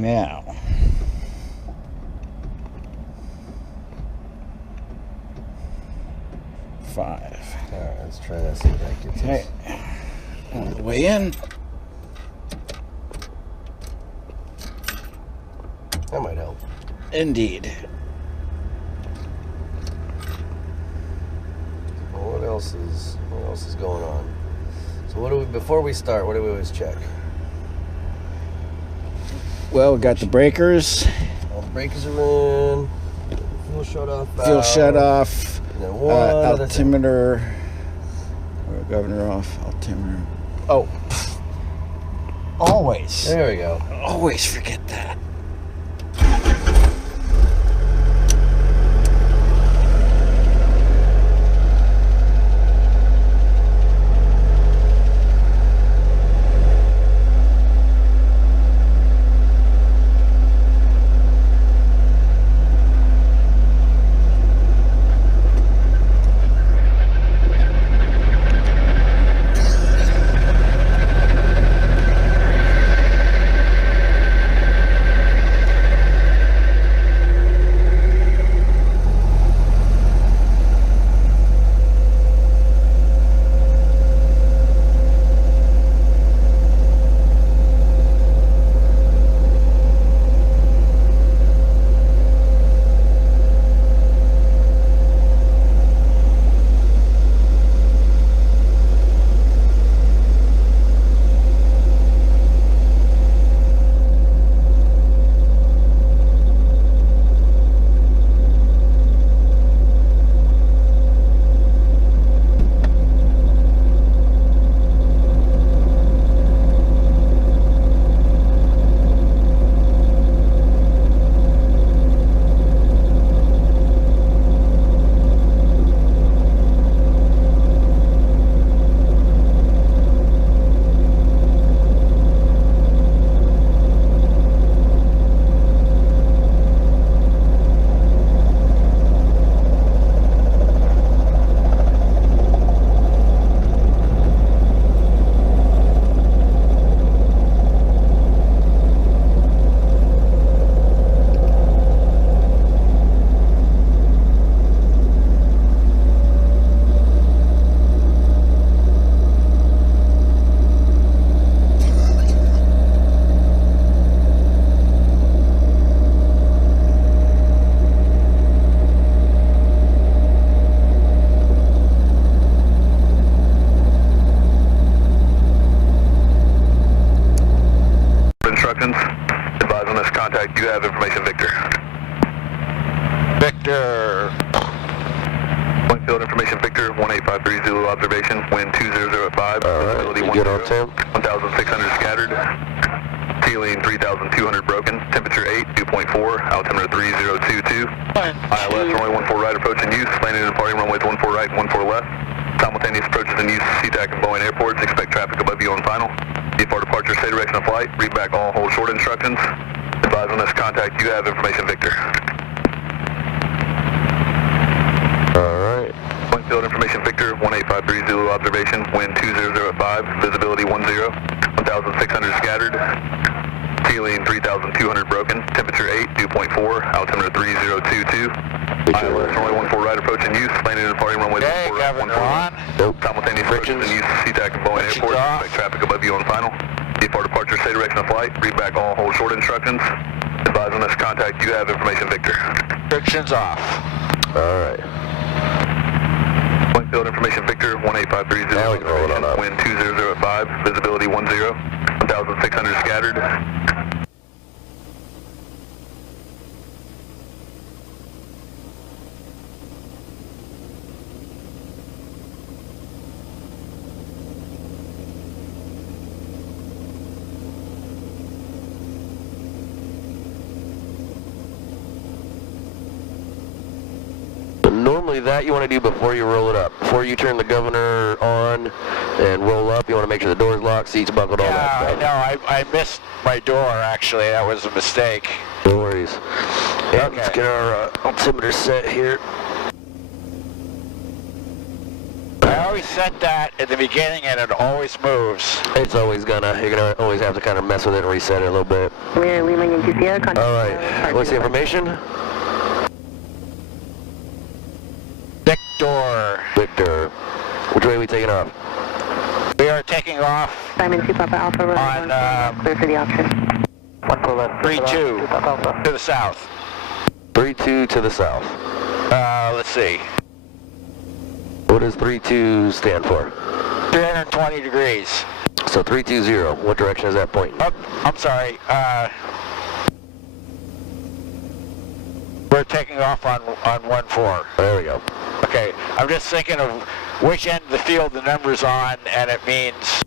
Now. Five. Alright, let's try that, see if that gets us. On the way in. That might help. Indeed. Well, what else is going on? So what do we, before we start, what do we always check? Well, we got the breakers. All the breakers are in. Fuel shut off. Fuel shut off. And then one other thing. Altimeter. Governor off. Altimeter. Oh. Always. There we go. Always forget that. Advise on this contact. You have information, Victor. Victor. Point field information, Victor. 1853 Zulu observation. Wind 200 at 5. Alright, you get on Tim? 1,600 scattered. Ceiling 3,200 broken. Temperature 8, 2.4. Altimeter 3022. ILS runway 14 right approach in use. Landing and departing runways 14 right, 14 left. Simultaneous approaches in use. SeaTac and Boeing airports. Expect traffic above you on final. Before departure, stay direction of flight. Read back all hold short instructions. Advise on this contact. You have information, Victor. Alright. Point field information, Victor. 1853 Zulu observation. Wind 200 at 5. Visibility 10. 1,600 scattered. Ceiling 3,200 broken. Temperature 8, 2.4. Altimeter 3022. ILS runway 14 right approach in use. Landing and departing runway 14 right, 14 left. Simultaneous approaches in use. SeaTac and Boeing airports. Expect traffic above you on final. Before departure, stay direction of flight. Read back all hold short instructions. Advise on this contact. You have information, Victor. Restrictions off. Alright. Point field information, Victor. 1853 Zulu. Now we can roll it on up. Wind 200 at 5. Visibility 10. 1,600 scattered. Normally that you want to do before you roll it up. Before you turn the governor on and roll up, you want to make sure the door's locked, seats buckled, all that stuff. Yeah, I know. I missed my door, actually. That was a mistake. No worries. Yeah, Okay. let's get our altimeter set here. Well, always set that at the beginning and it always moves. It's always gonna. You're gonna always have to kind of mess with it and reset it a little bit. We're Lima Yankee Sierra. All right. What's the information? Victor. Victor. Which way are we taking off? We are taking off Simon 2 Papa Alpha. on clear for the option. 3-2 to the south. 3-2 to the south. Let's see. What does 3-2 stand for? 320 degrees. So 320. What direction is that pointing? Oh, I'm sorry. We're taking off on 1-4. There we go. Okay, I'm just thinking of which end of the field the number's on, and it means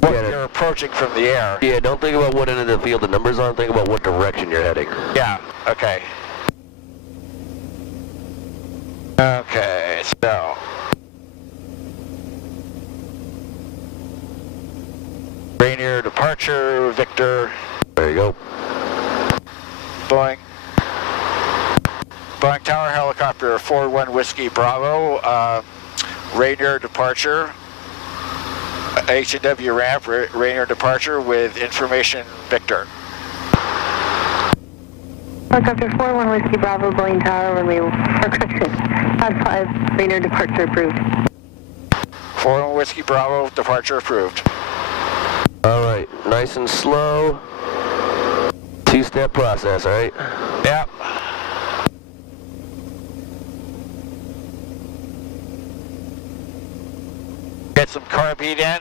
what you're approaching from the air. Yeah, don't think about what end of the field the number's on. Think about what direction you're heading. Yeah, okay. Okay, so... Rainier departure, Victor. There you go. Boeing Tower Helicopter 41 Whiskey Bravo. Rainier departure. H&W ramp, Rainier departure with information Victor. Helicopter 41 Whiskey Bravo, Boeing Tower, runway, correction, Pad 5, Rainier departure approved. 41 Whiskey Bravo, departure approved. All right, nice and slow. Two-step process, all right? Yep. Get some carb heat in.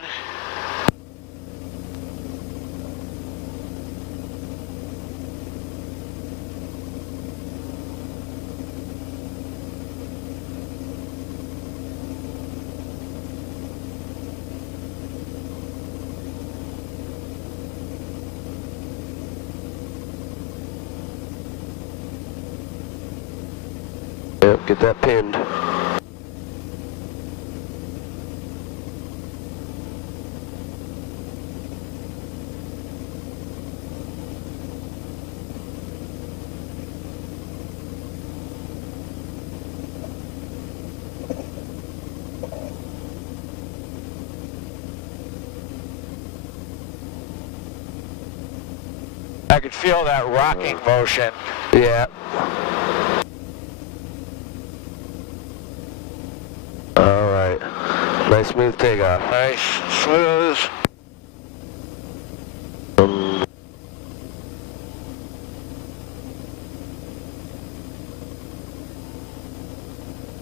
Yep, get that pinned. I could feel that rocking motion. Yeah. All right. Nice smooth takeoff. Nice, smooth.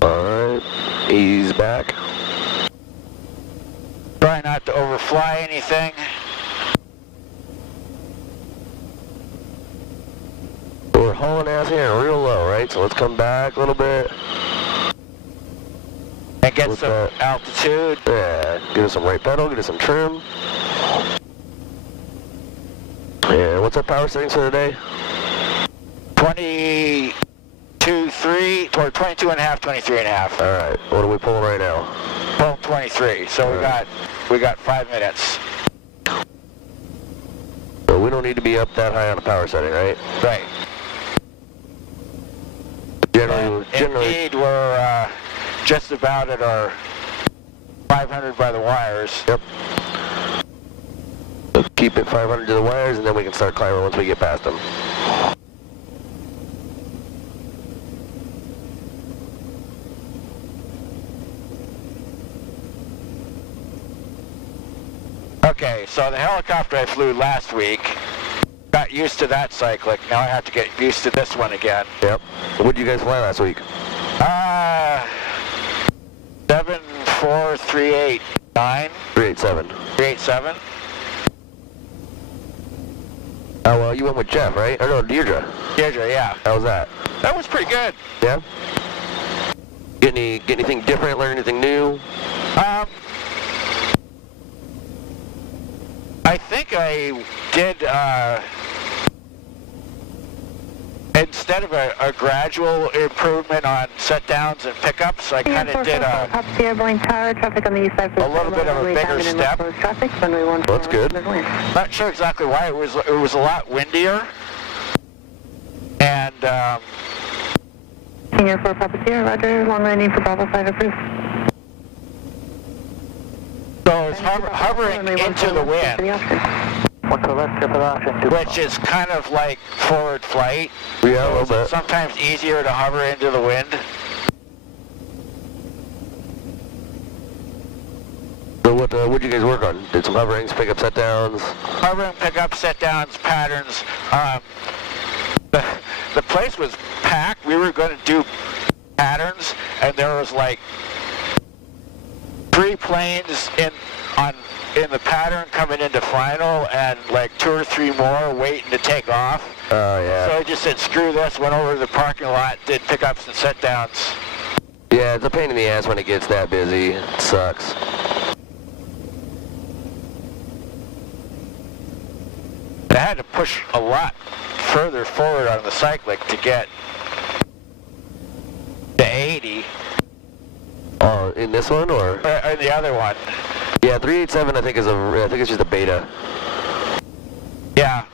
All right. Ease back. Try not to overfly anything. We're hauling ass here real low, right? So let's come back a little bit. And get With some that. altitude. Yeah, give us some right pedal, give us some trim. And what's our power settings for today? 22.3, or 22 and a half, 23 and a half. All right, what are we pulling right now? Pulling 23, so we got 5 minutes. So we don't need to be up that high on a power setting, right? Right. Generally, Indeed, we're just about at our 500 by the wires. Yep. So keep it 500 to the wires, and then we can start climbing once we get past them. Okay, so the helicopter I flew last week, got used to that cyclic. Now I have to get used to this one again. Yep. What did you guys fly last week? 74389. 387. 387. Oh, well, you went with Jeff, right? Or no, Deirdre. Deirdre, yeah. How was that? That was pretty good. Yeah? Get anything different, learn anything new? I think I did, instead of a gradual improvement on set downs and pickups, I kind of did a Boeing Tower, traffic on the east side for little bit of a bigger step. Traffic, runway 14. That's good. Not sure exactly why. It was a lot windier. And, Senior 4 Papa Sierra, roger, long landing for Bravo 5 approved. So it's hovering into the wind, which is kind of like forward flight. Yeah, a little bit. Sometimes easier to hover into the wind. So what'd you guys work on? Did some hoverings, pickup, set downs? Hovering, pickup, set downs, patterns. The place was packed. We were going to do patterns, and there was like 3 planes in the pattern coming into final, and like 2 or 3 more waiting to take off. Oh, yeah. So I just said, screw this, went over to the parking lot, did pickups and set downs. Yeah, it's a pain in the ass when it gets that busy. It sucks. I had to push a lot further forward on the cyclic to get to 80. Oh, in this one or? Or the other one. Yeah, 387 I think it's just a beta. Yeah.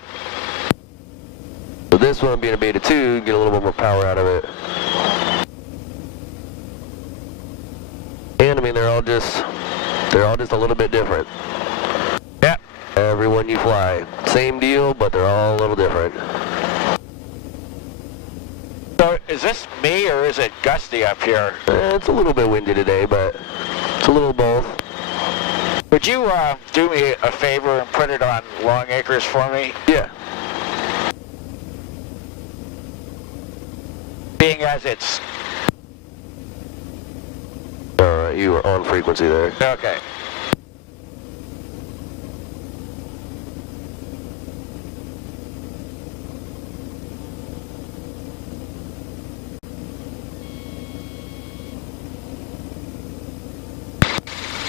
So this one being a beta 2, you get a little bit more power out of it. And I mean they're all just a little bit different. Yeah. Every one you fly. Same deal, but they're all a little different. So is this me or is it gusty up here? It's a little bit windy today, but it's a little both. Would you do me a favor and put it on Long Acres for me? Yeah. Being as it's... Alright, you were on frequency there. Okay.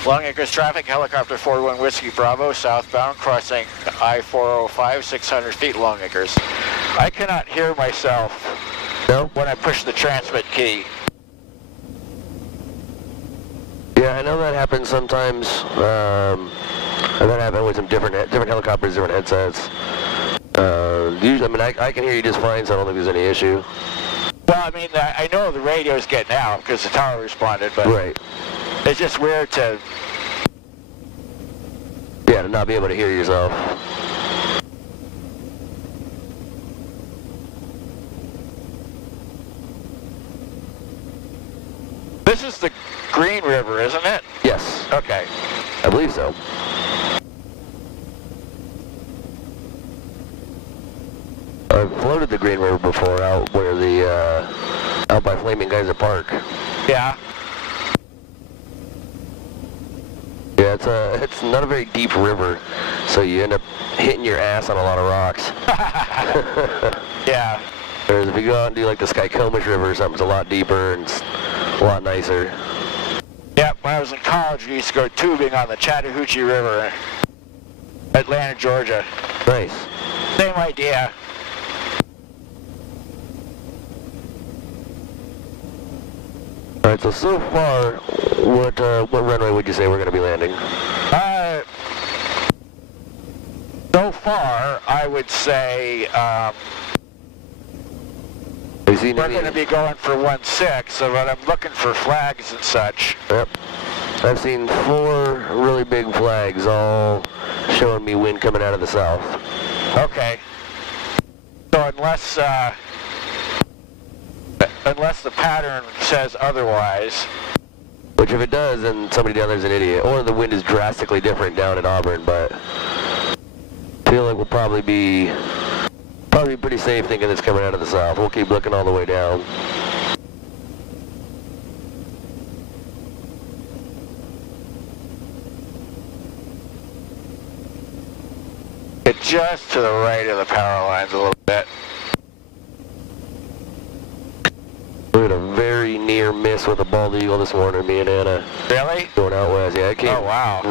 Long Acres traffic, helicopter 41 Whiskey Bravo, southbound, crossing I-405, 600 feet, Long Acres. I cannot hear myself when I push the transmit key. Yeah, I know that happens sometimes. I've had it happen with some different helicopters, different headsets. Usually, I mean, I can hear you just fine, so I don't think there's any issue. Well, I mean, I know the radio's getting out because the tower responded, but right. It's just weird to... Yeah, to not be able to hear yourself. This is the Green River, isn't it? Yes. Okay. I believe so. I've floated the Green River before out where out by Flaming Geyser Park. Yeah. Yeah, it's not a very deep river, so you end up hitting your ass on a lot of rocks. Yeah. Whereas if you go out and do like the Skykomish River or something, it's a lot deeper and it's a lot nicer. Yeah, when I was in college, we used to go tubing on the Chattahoochee River, Atlanta, Georgia. Nice. Same idea. Alright, so far, what runway would you say we're going to be landing? So far, I would say we're going to be going for 1.6, so but I'm looking for flags and such. Yep. I've seen 4 really big flags, all showing me wind coming out of the south. Okay. So unless the pattern says otherwise. Which if it does, then somebody down there's an idiot. Or the wind is drastically different down at Auburn, but I feel like we'll probably be pretty safe thinking it's coming out of the south. We'll keep looking all the way down. Get just to the right of the power lines a little bit. We had a very near miss with a bald eagle this morning, me and Anna. Really? Going out west, yeah, it came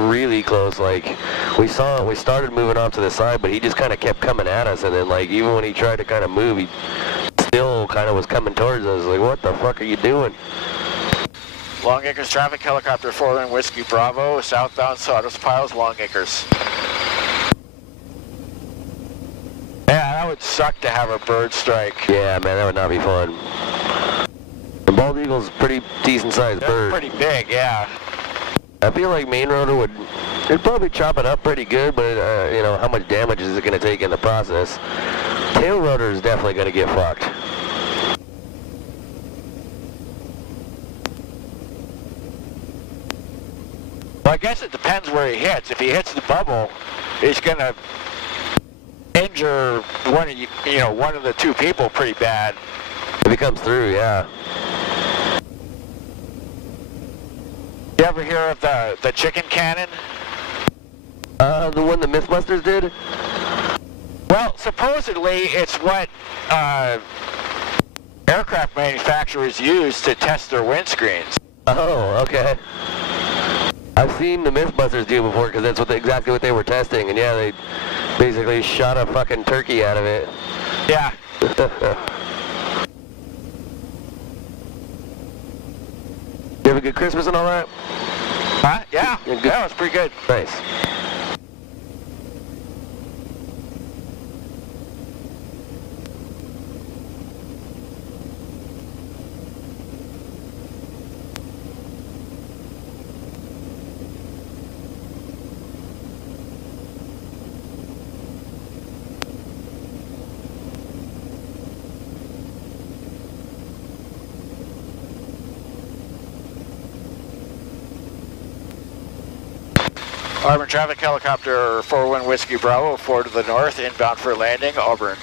really close. Like, we started moving off to the side, but he just kind of kept coming at us, and then, like, even when he tried to kind of move, he still kind of was coming towards us. Like, what the fuck are you doing? Long Acres traffic, helicopter 41 Whiskey Bravo, southbound Sawdust Piles, Long Acres. Yeah, that would suck to have a bird strike. Yeah, man, that would not be fun. The bald eagle's a pretty decent sized bird. Pretty big, yeah. I feel like main rotor it'd probably chop it up pretty good, but you know, how much damage is it going to take in the process? Tail rotor is definitely going to get fucked. Well, I guess it depends where he hits. If he hits the bubble, he's going to injure one of the two people pretty bad. If he comes through, yeah. You ever hear of the chicken cannon? The one the Mythbusters did? Well, supposedly it's what aircraft manufacturers use to test their windscreens. Oh, okay. I've seen the Mythbusters do before because that's exactly what they were testing, and yeah, they basically shot a fucking turkey out of it. Yeah. You have a good Christmas and all that? Huh? Yeah. Yeah, good. Yeah, it was pretty good. Nice. Auburn traffic helicopter 41 Whiskey Bravo, 4 to the north, inbound for landing, Auburn.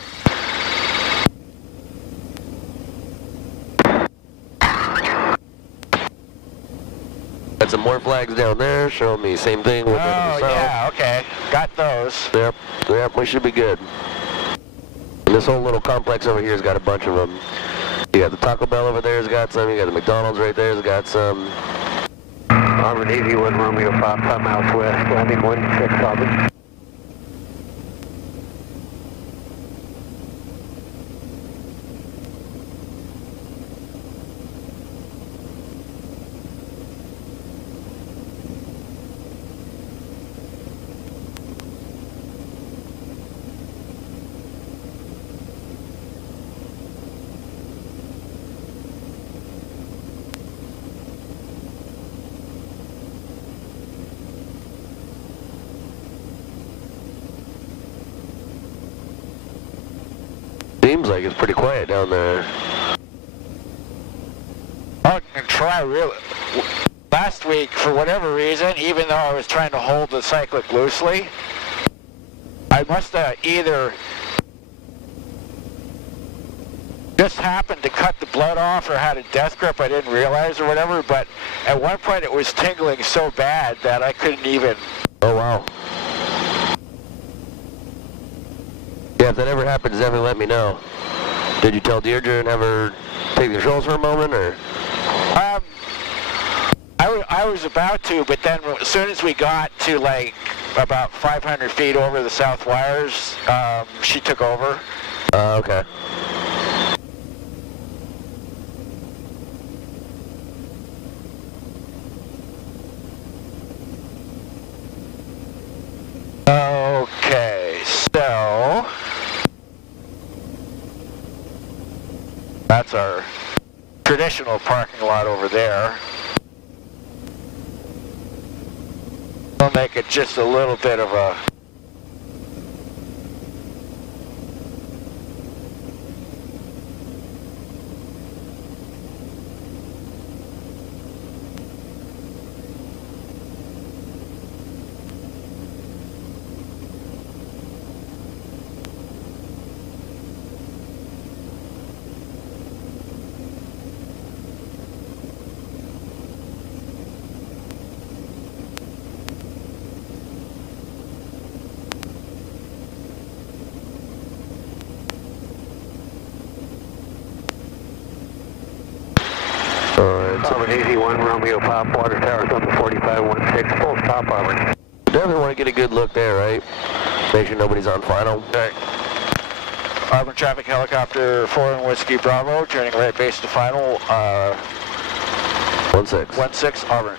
Got some more flags down there, showing me same thing with Oh, the south. yeah, okay. Got those. Yep, we should be good. And this whole little complex over here has got a bunch of them. You got the Taco Bell over there has got some, you got the McDonald's right there has got some. Auburn 81 Romeo 5 miles west, landing 16 Auburn. Seems like it's pretty quiet down there. Oh, and try really. Last week, for whatever reason, even though I was trying to hold the cyclic loosely, I must have either just happened to cut the blood off or had a death grip I didn't realize or whatever, but at one point it was tingling so bad that I couldn't even... Oh, wow. Yeah, if that ever happens, definitely let me know. Did you tell Deirdre and have her take the controls for a moment, or? I was about to, but then as soon as we got to like about 500 feet over the south wires, she took over. Okay. Okay, so that's our traditional parking lot over there. We'll make it just a little bit of a... Auburn 81 Romeo 5, water tower's on the 4516, full stop Auburn. Definitely want to get a good look there, right? Make sure nobody's on final. Okay. Auburn traffic helicopter 4 Whiskey Bravo, turning right base to final, 16. 16 Auburn.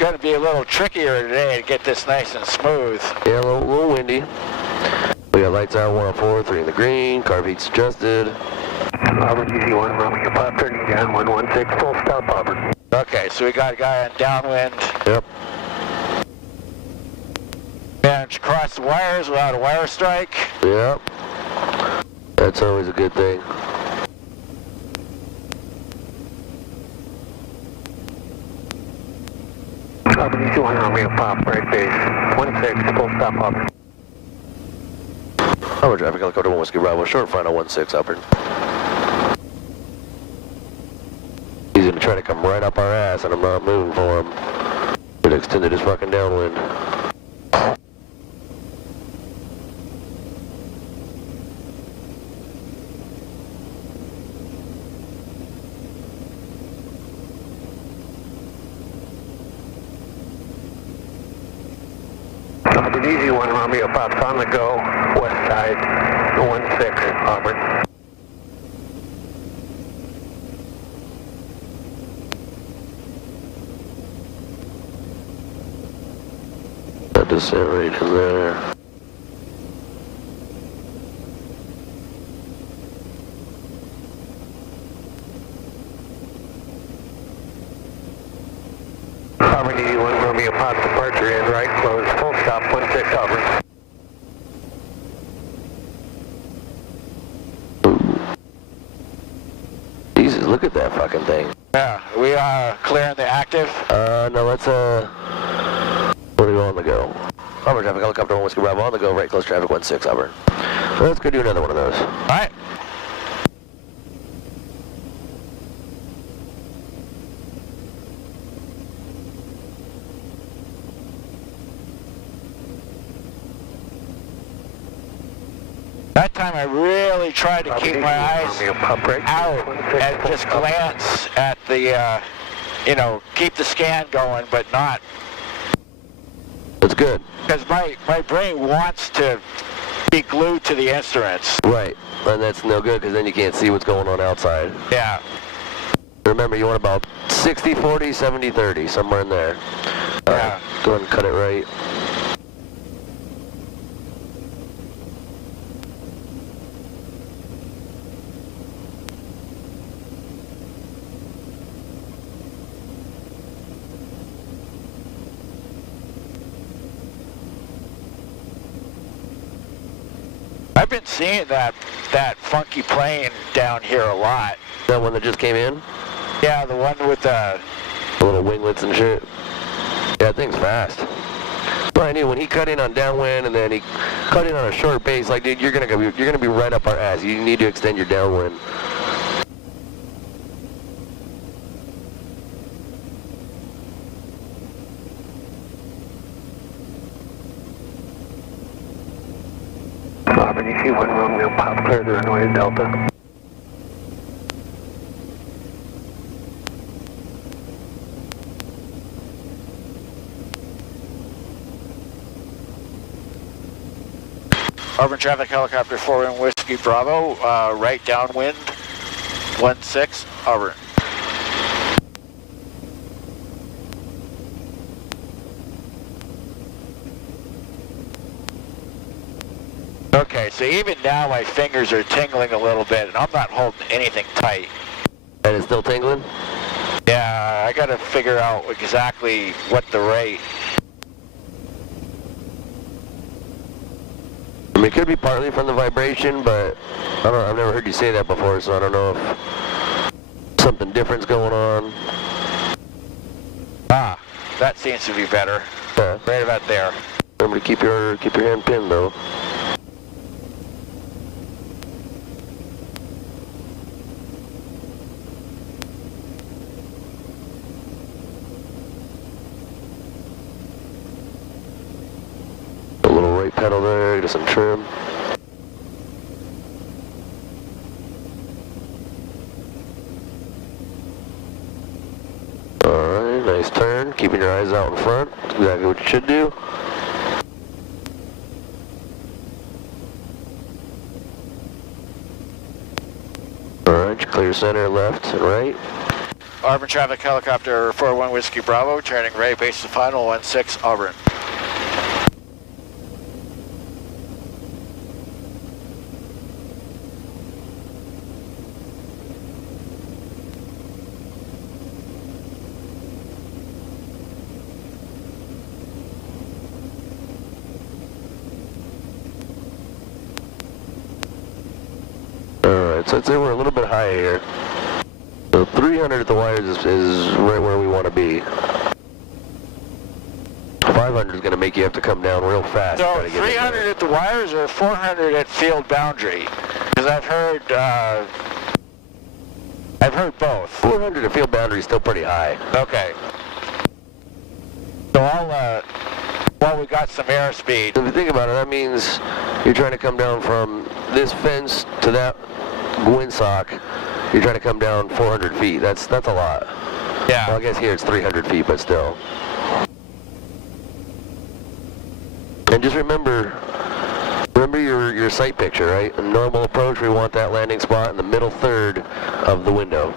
going to be a little trickier today to get this nice and smooth. Yeah, a little windy. We got lights out, 104, 3 in the green, carb heat's adjusted. Auburn GZ1, Romeo Pop, turning down 116, full stop Auburn. Okay, so we got a guy on downwind. Yep. Managed to cross the wires without a wire strike. Yep. That's always a good thing. Auburn GZ1, Romeo Pop, right base, 16, full stop Auburn. Auburn traffic, helicopter 1 Whiskey Bravo, short final 16 Auburn. He's gonna try to come right up our ass and I'm not moving for him. It extended his fucking downwind. Auburn GZ1, Romeo Pop's on the go, west side, 16, Auburn. That descent right in there. Auburn GZ1, Romeo Pop's departure in right, close, full stop, 16 Auburn. Jesus, look at that fucking thing. Yeah, we are clearing the active. No, let's, where do we go on the go? Auburn traffic, helicopter 1 Whiskey Bravo on the go, right close traffic 16 Auburn. Let's go do another one of those. All right. That time I really tried to keep my eyes out and just glance at the, you know, keep the scan going, but not. That's good. Because my brain wants to be glued to the instruments. Right, and that's no good because then you can't see what's going on outside. Yeah. Remember, you want about 60, 40, 70, 30, somewhere in there. Yeah. Go ahead and cut it right. I've been seeing that funky plane down here a lot. That one that just came in? Yeah, the one with the little winglets and shit. Yeah, that thing's fast. But I knew when he cut in on downwind and then he cut in on a short base, like, dude, you're gonna be right up our ass. You need to extend your downwind. Auburn GZ1, Romeo Pop, clear to runway Delta. Auburn traffic helicopter 4 Whiskey Bravo, right downwind, 16 Auburn. Okay, so even now my fingers are tingling a little bit, and I'm not holding anything tight. And it's still tingling? Yeah, I gotta figure out exactly what the rate. I mean, it could be partly from the vibration, but I've never heard you say that before, so I don't know if something different's going on. Ah, that seems to be better. Yeah. Right about there. Remember to keep your hand pinned, though. A little right pedal there, get some trim. Alright, nice turn. Keeping your eyes out in front. That's exactly what you should do. Alright, clear center, left and right. Auburn traffic helicopter 41 Whiskey Bravo, turning right, base to final 16 Auburn. Alright, so I'd say we're a little bit high here. So 300 at the wires is right where we want to be. 500 is going to make you have to come down real fast. to So try to get in 300 there. at the wires or 400 at field boundary? Because I've heard both. 400 at field boundary is still pretty high. Okay. So well, we got some airspeed. So if you think about it, that means you're trying to come down from this fence to that windsock. You're trying to come down 400 feet. That's a lot. Yeah. Well, I guess here it's 300 feet, but still. And just remember your sight picture, right? A normal approach, we want that landing spot in the middle third of the window.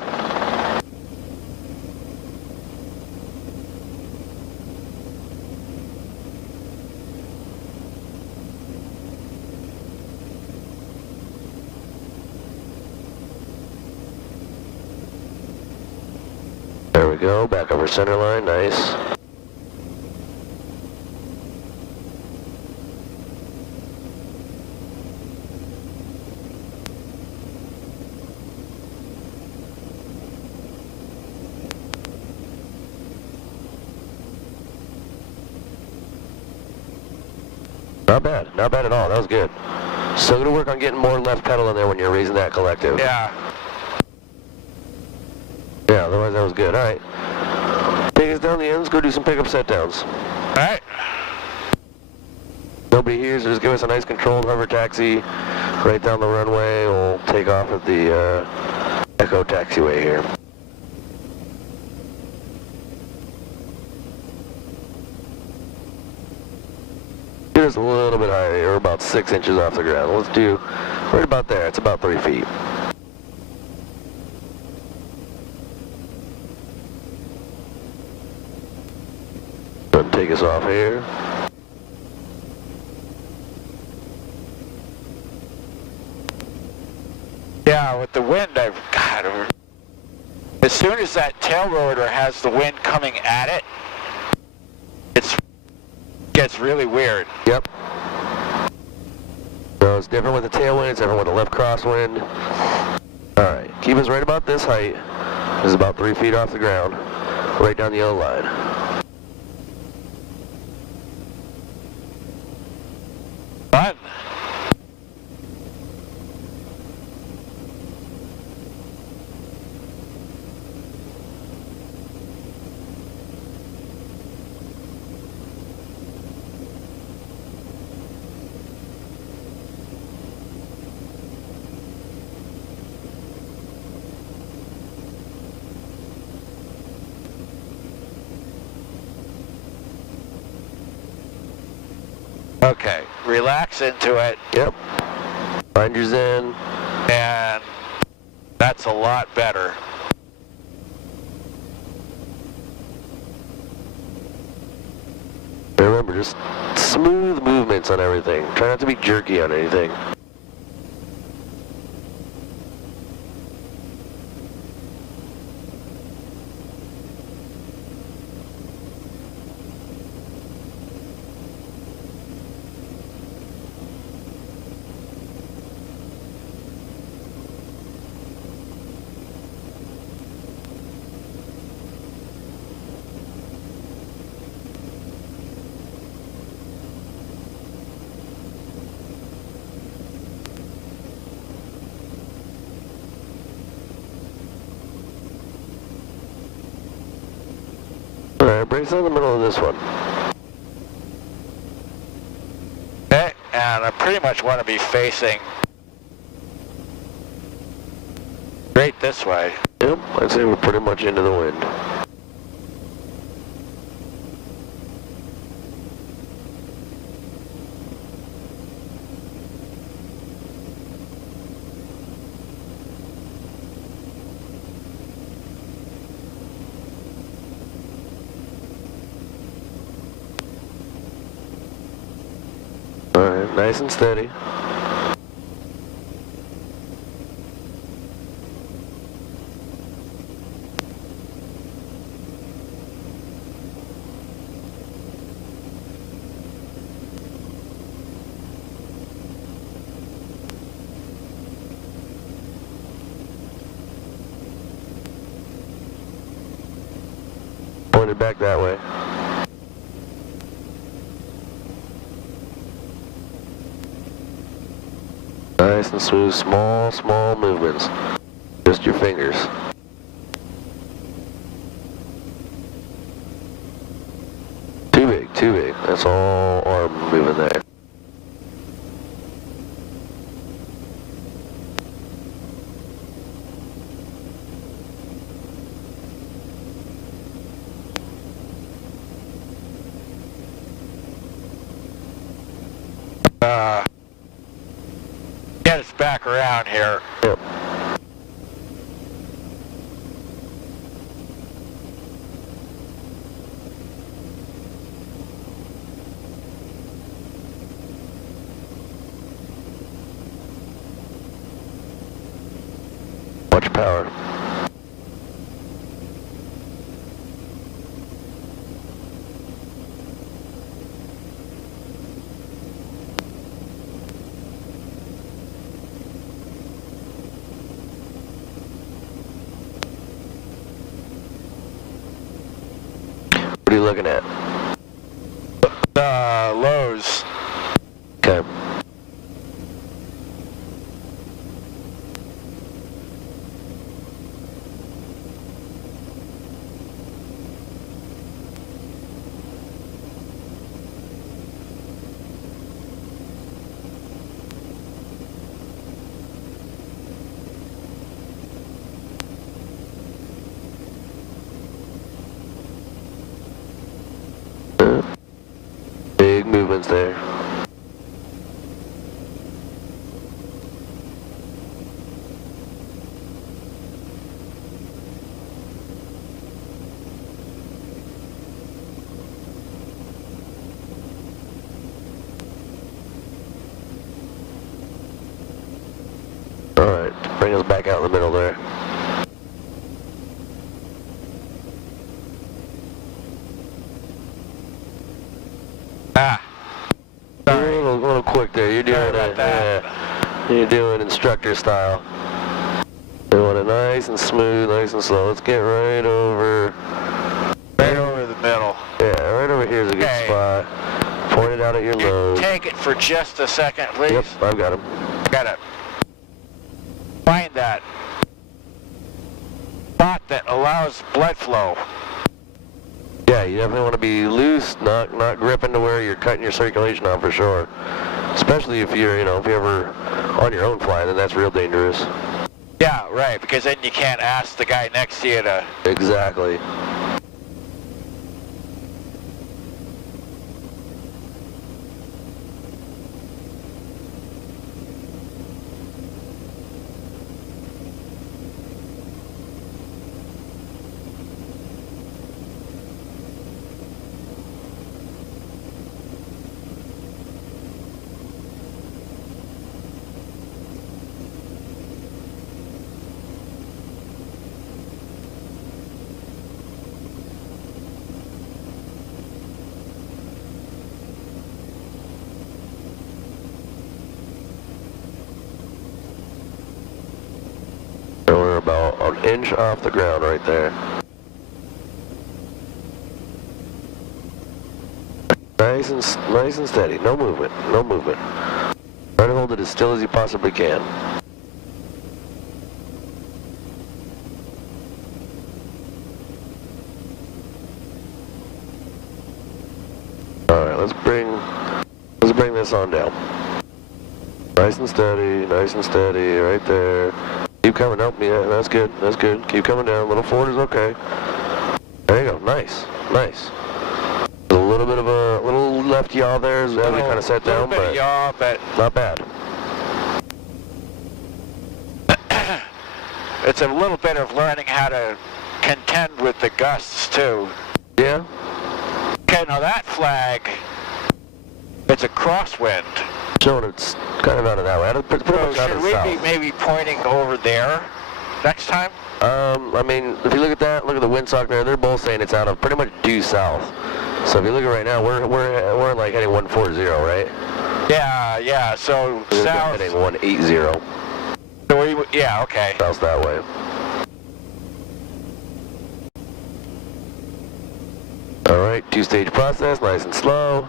There we go, back over center line, nice. Not bad at all, that was good. So gonna work on getting more left pedal in there when you're raising that collective. Yeah. Yeah, otherwise that was good. Alright. Take us down the ends, go do some pickup set downs. All right. Nobody here, so just give us a nice controlled hover taxi right down the runway. We'll take off at the Echo taxiway here. Get us a little bit higher here, we're about 6 inches off the ground. Let's do right about there, it's about 3 feet. Then take us off here. Yeah, with the wind, God, as soon as that tail rotor has the wind coming at it, it gets really weird. Yep. So it's different with the tailwind, it's different with the left crosswind. Alright, keep us right about this height. This is about 3 feet off the ground, right down the yellow line. Fun. Okay, relax into it, Yep. Find your zen. and that's a lot better. Remember, just smooth movements on everything. Try not to be jerky on anything. Alright, brace in the middle of this one. Okay, and I pretty much want to be facing straight this way. Yep, I'd say we're pretty much into the wind. nice and steady. Pointed back that way. Nice and smooth, small movements. Just your fingers. Too big. That's all arm moving there. Get us back around here. Yep. Watch power. What are you looking at? Lows. Okay. Big movements there. All right, bring us back out in the middle there. Sorry. A little quick there. You're doing Sorry about it. that. You're doing instructor style. You want it nice and smooth, nice and slow. Let's get right over. Right over the middle. Yeah, right over here is a good Okay. spot. Point it out at your You nose. take it for just a second, please. Yep, I've got him. Gotta find that spot that allows blood flow. Yeah, you definitely want to be loose, not gripping to where you're cutting your circulation off for sure. Especially if you're, if you're ever on your own fly, then that's real dangerous. Yeah, right, because then you can't ask the guy next to you to... Exactly. So we're about an inch off the ground right there. Nice and steady. No movement. Try to hold it as still as you possibly can. All right, let's bring this on down. Nice and steady, right there. Keep coming, yeah, that's good. Keep coming down, a little forward is okay. There you go, nice. A little bit of a little left yaw there as we kind of set down, but yaw, but not bad. it's a little bit of learning how to contend with the gusts too. Yeah? Okay, now that flag, it's a crosswind. Showing it's kind of out of that way. Pretty So much out should of we the be south. maybe pointing over there next time? I mean, if you look at that, look at the windsock there. They're both saying it's out of pretty much due south. So if you look at right now, we're like heading 140, right? Yeah. So We're south. heading 180. So yeah. Okay. South that way. All right, two-stage process, nice and slow.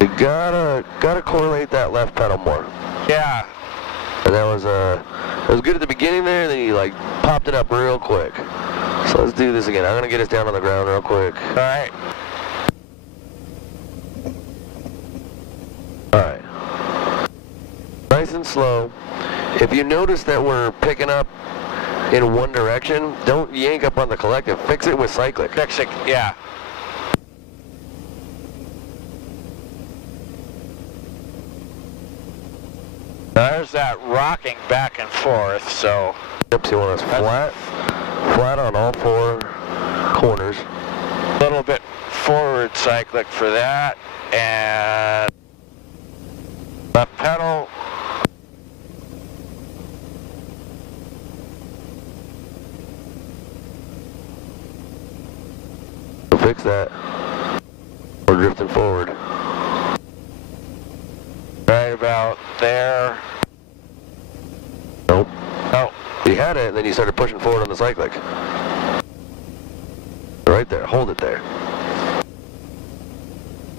You gotta correlate that left pedal more. Yeah. And that was it was good at the beginning there, and then you like popped it up real quick. So let's do this again. I'm gonna get us down on the ground real quick. All right. Alright. Nice and slow. If you notice that we're picking up in one direction, don't yank up on the collective. Fix it with cyclic. Fix it. Yeah. There's that rocking back and forth, so Yep, so you want us flat on all four corners. a little bit forward cyclic for that, and left pedal. So fix that. We're drifting forward. Right about there. Nope. Oh, You had it, and then you started pushing forward on the cyclic. Right there, hold it there.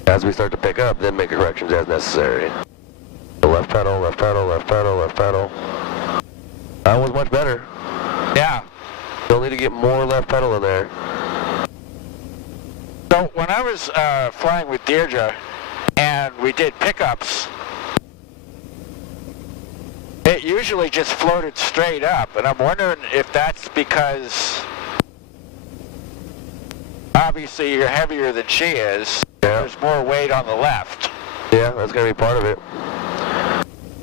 As we start to pick up, then make corrections as necessary. The left pedal, left pedal, left pedal, left pedal. That was much better. yeah. You'll need to get more left pedal in there. So when I was flying with Deirdre and we did pickups, it usually just floated straight up, and I'm wondering if that's because obviously you're heavier than she is. Yeah. There's more weight on the left. Yeah, that's going to be part of it.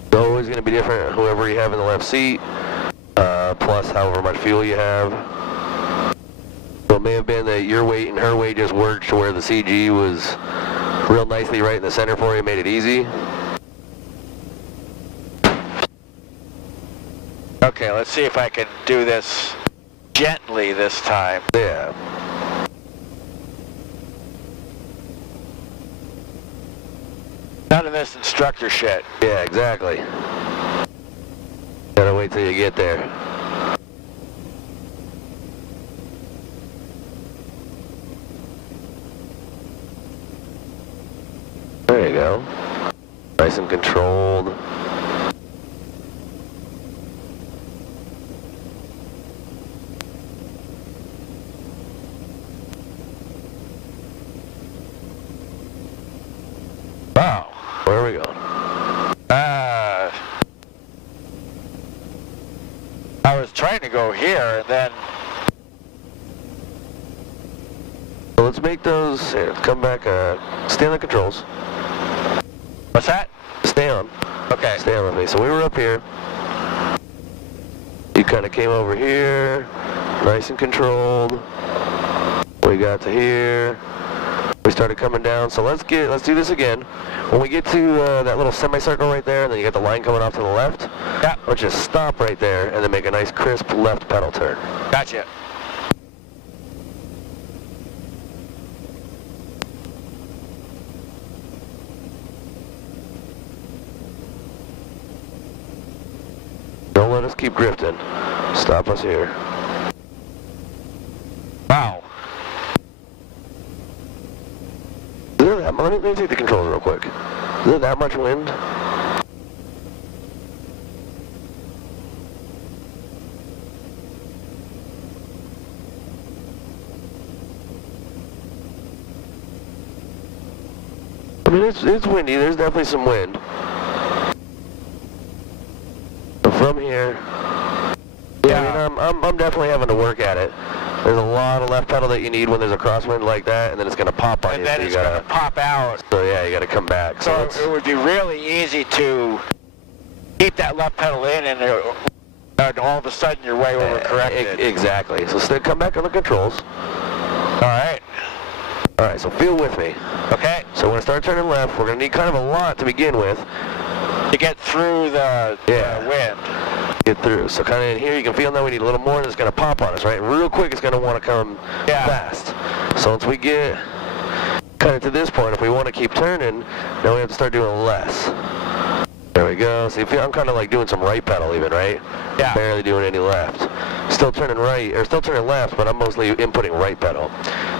It's always going to be different, whoever you have in the left seat, plus however much fuel you have. So it may have been that your weight and her weight just worked to where the CG was real nicely right in the center for you, made it easy. Okay, let's see if I can do this gently this time. Yeah. None of this instructor shit. Yeah, exactly. Gotta wait till you get there. There you go. Nice and controlled. Wow. Where are we going? I was trying to go here, and then So let's make those, here, come back, stay on the controls. what's that? Stay on. Okay. Stay on with me. So we were up here. You kind of came over here, nice and controlled. We got to here. We started coming down. So let's do this again. When we get to that little semicircle right there, and then you got the line coming off to the left, Yeah. let's just stop right there and then make a nice crisp left pedal turn. Gotcha. Don't let us keep drifting. Stop us here. Wow. Isn't let me take the controls real quick. Is there that much wind? I mean, it's windy. There's definitely some wind. But from here, yeah, I mean, I'm definitely having to work at it. There's a lot of left pedal that you need when there's a crosswind like that, and then it's going to pop on you. And then so it's going to pop out. So yeah, you got to come back. So it would be really easy to keep that left pedal in, and all of a sudden you're way over corrected. Exactly. So come back on the controls. All right. All right. So feel with me. Okay. So when I start turning left, we're going to need kind of a lot to begin with. To get through the wind. Get through. So kind of in here, you can feel now we need a little more, and it's going to pop on us, right? And real quick, it's going to want to come fast. So once we get kind of to this point, if we want to keep turning, now we have to start doing less. There we go. See, I'm kind of like doing some right pedal even, right? Yeah. Barely doing any left. Still turning right, or still turning left, but I'm mostly inputting right pedal.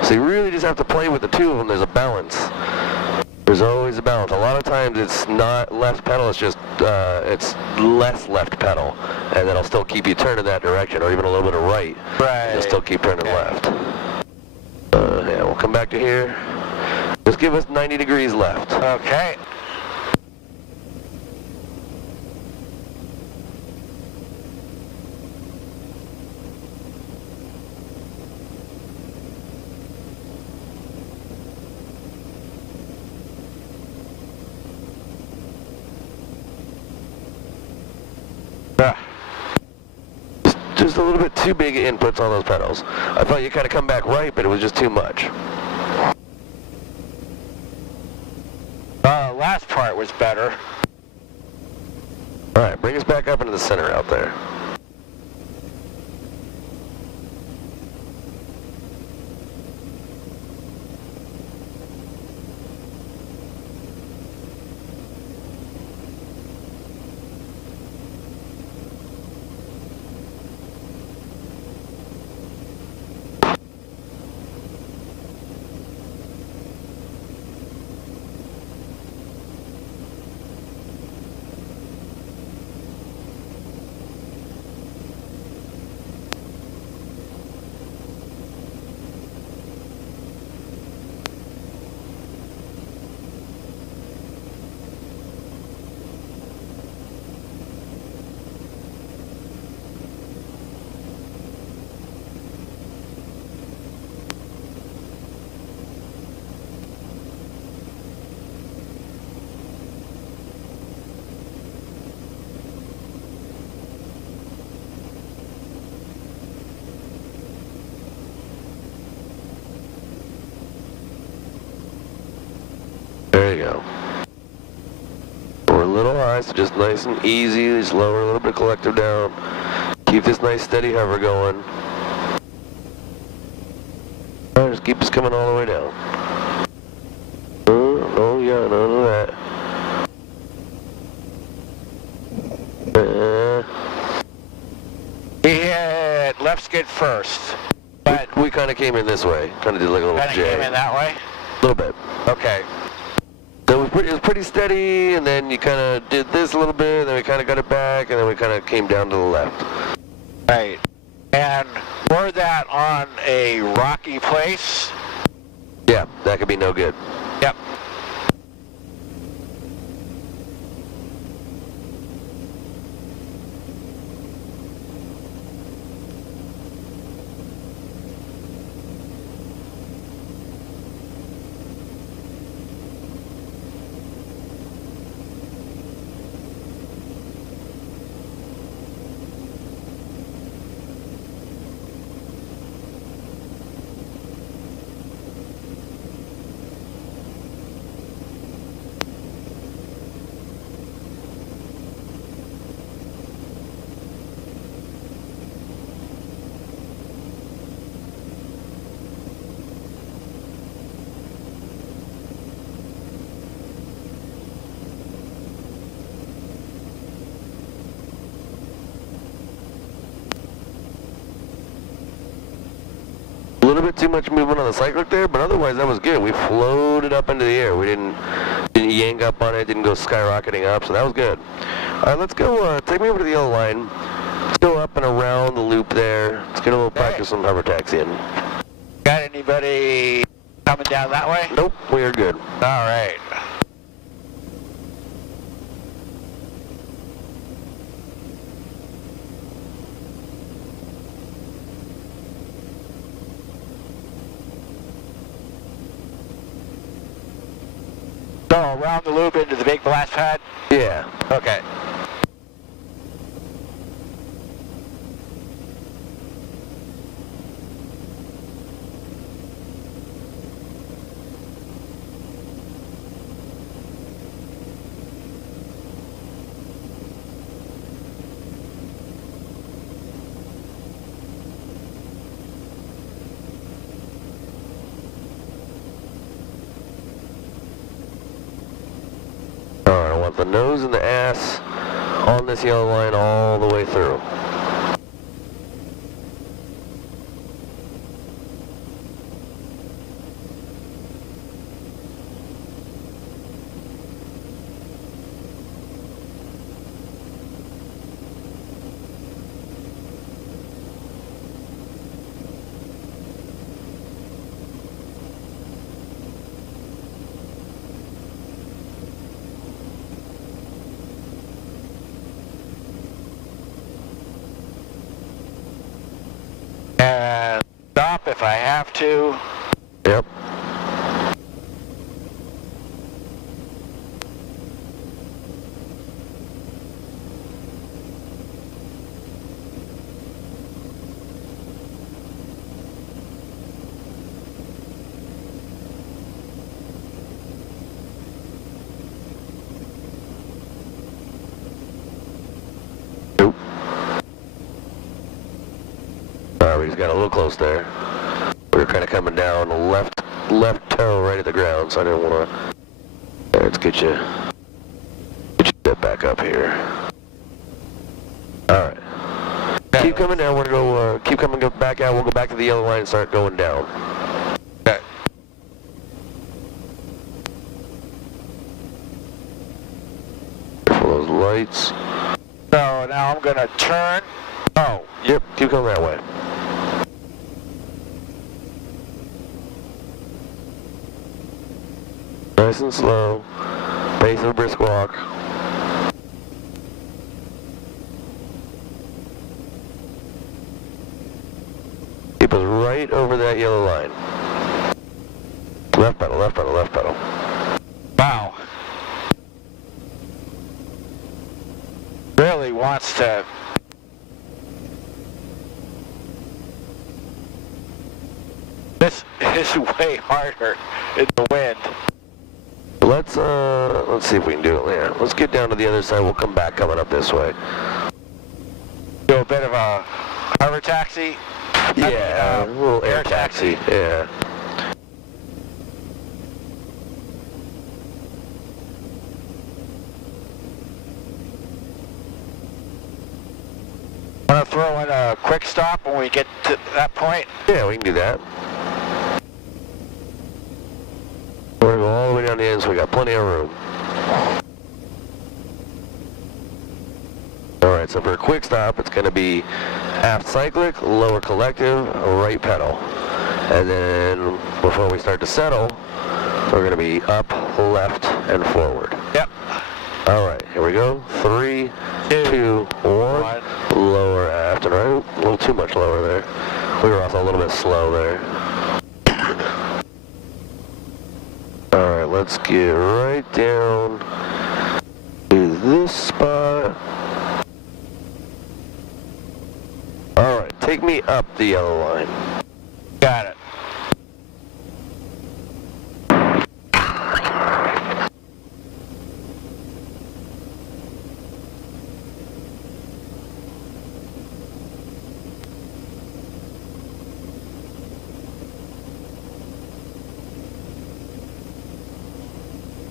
So you really just have to play with the two of them. There's a balance. There's always a balance. A lot of times it's not left pedal, it's just, it's less left pedal. And then I'll still keep you turning that direction, or even a little bit of right. Right. You'll still keep turning left. Yeah, we'll come back to here. Just give us 90 degrees left. Okay. Just a little bit too big inputs on those pedals. I thought you kind of come back right, but it was just too much. Last part was better. All right, bring us back up into the center out there. There you go. We're a little high, so just nice and easy. Just lower a little bit of collective down. Keep this nice steady hover going. All right, just keep us coming all the way down. Oh yeah, none of that. He hit left skid first, but We kind of came in this way. Kind of did like a little kind of J. came in that way. A little bit. Okay. So it was pretty steady, and then you kind of did this a little bit, and then we kind of got it back, and then we kind of came down to the left. Right. And were that on a rocky place? Yeah, that could be no good. Yep. bit too much movement on the cyclic there, but otherwise that was good. We floated up into the air. We didn't yank up on it, didn't go skyrocketing up, so that was good. All right, let's go, take me over to the yellow line. Let's go up and around the loop there. Let's get a little practice on hover taxiing. Got anybody coming down that way? Nope, we are good. All right. So around the loop into the big blast pad? Yeah. Okay. Alright, I want the nose and the ass on this yellow line all the way through. And stop if I have to. Yep. Nope. Alright, we just got a little close there. We were kind of coming down the left toe right at the ground, so I didn't want to. Let's get you step back up here. All right. Keep coming down. We're gonna go. Keep coming. Go back out. We'll go back to the yellow line and start going down. Okay. Careful those lights. So now I'm gonna turn. Oh. Yep. Keep going that way. Nice and slow. Pace of a brisk walk. Keep us right over that yellow line. Left pedal, left pedal, left pedal. Wow. Really wants to. This is way harder in the wind. Let's see if we can do it. Yeah, let's get down to the other side. We'll come back coming up this way. Do a bit of a hover taxi. Yeah, a little air taxi. Yeah. Want to throw in a quick stop when we get to that point? Yeah, we can do that. We're going to go all the way down the end, so we got plenty of room. Alright, so for a quick stop, it's going to be aft cyclic, lower collective, right pedal. And then before we start to settle, we're going to be up, left, and forward. Yep. Alright, here we go. 3, 2, 1. Lower aft and right. A little too much lower there. We were also a little bit slow there. Alright, let's get right down to this spot. Alright, take me up the yellow line. Got it.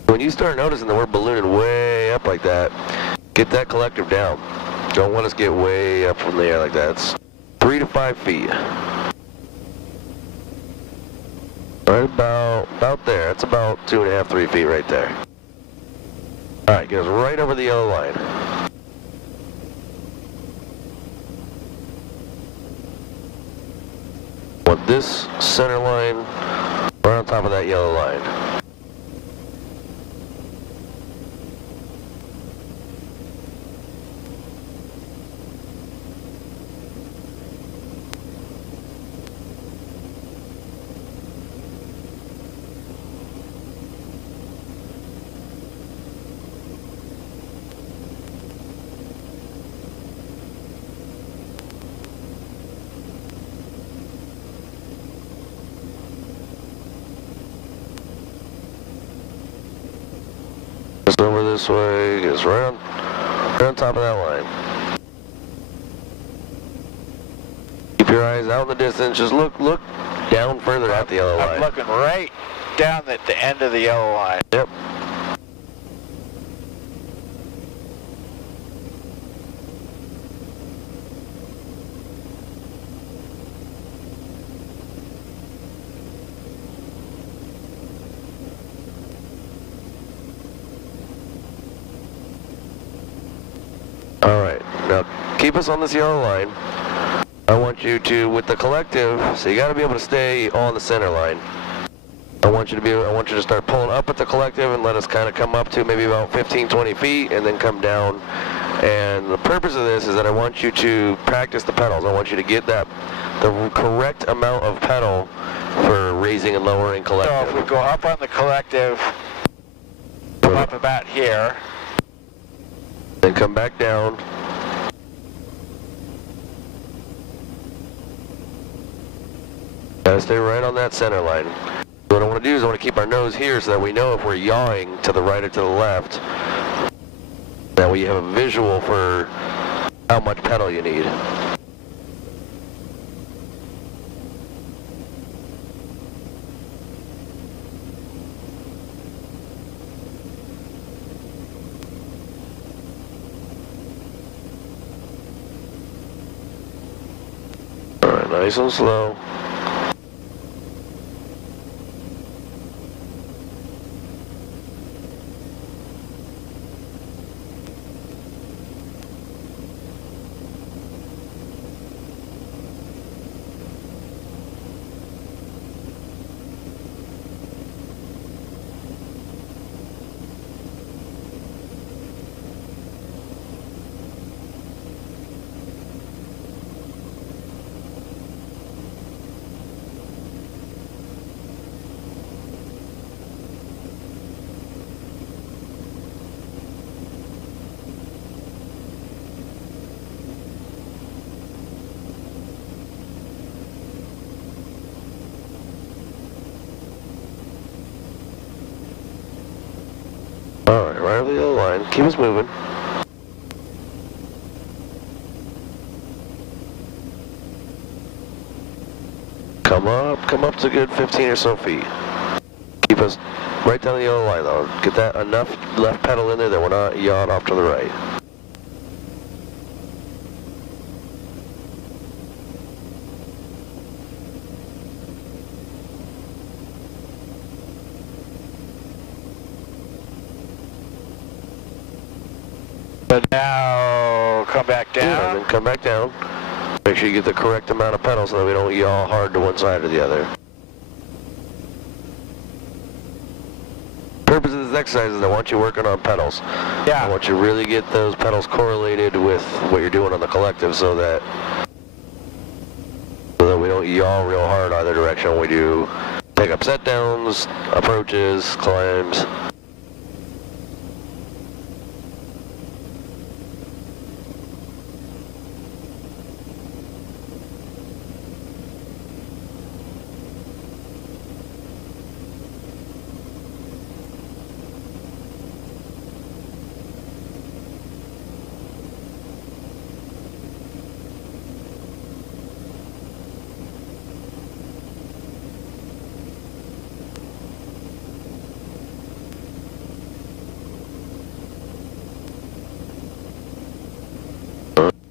When you start noticing that we're ballooning way up like that, get that collective down. Don't want us to get way up from the air like that. It's 3 to 5 feet. Right about there. It's about 2.5, 3 feet right there. All right, goes right over the yellow line. Want this center line right on top of that yellow line. Just over this way, goes right on top of that line. Keep your eyes out in the distance, just look down further at the yellow line. I'm looking right down at the end of the yellow line. Yep. Alright, now keep us on this yellow line. I want you to, with the collective, so you got to be able to stay on the center line. I want you to start pulling up at the collective and let us kind of come up to maybe about 15, 20 feet and then come down. And the purpose of this is that I want you to practice the pedals. I want you to get the correct amount of pedal for raising and lowering collective. So if we go up on the collective, come up about here. Then come back down. Gotta stay right on that center line. What I want to do is I want to keep our nose here so that we know if we're yawing to the right or to the left. That way you have a visual for how much pedal you need. Alright, nice and slow. Alright, right over the yellow line. Keep us moving. Come up to a good 15 or so feet. Keep us right down the yellow line though. Get that enough left pedal in there that we're not yawing off to the right. But now come back down. Yeah, and then come back down. Make sure you get the correct amount of pedal so that we don't yaw hard to one side or the other. The purpose of this exercise is I want you working on pedals. Yeah. I want you to really get those pedals correlated with what you're doing on the collective so that we don't yaw real hard either direction when we do take up set downs, approaches, climbs.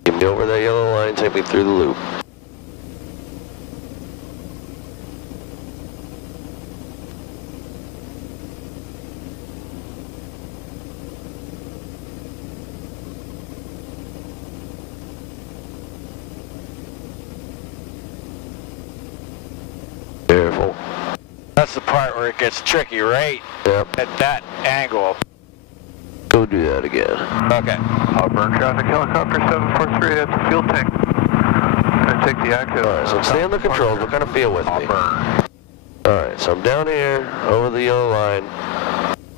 Get me over that yellow line, take me through the loop. that's the part where it gets tricky, right? Yep. At that angle. Go do that again. Okay. Auburn traffic helicopter 743 at the fuel tank. Gonna take the active. Alright, so stay on the controls, what kind of feel with me? Alright, so I'm down here, over the yellow line,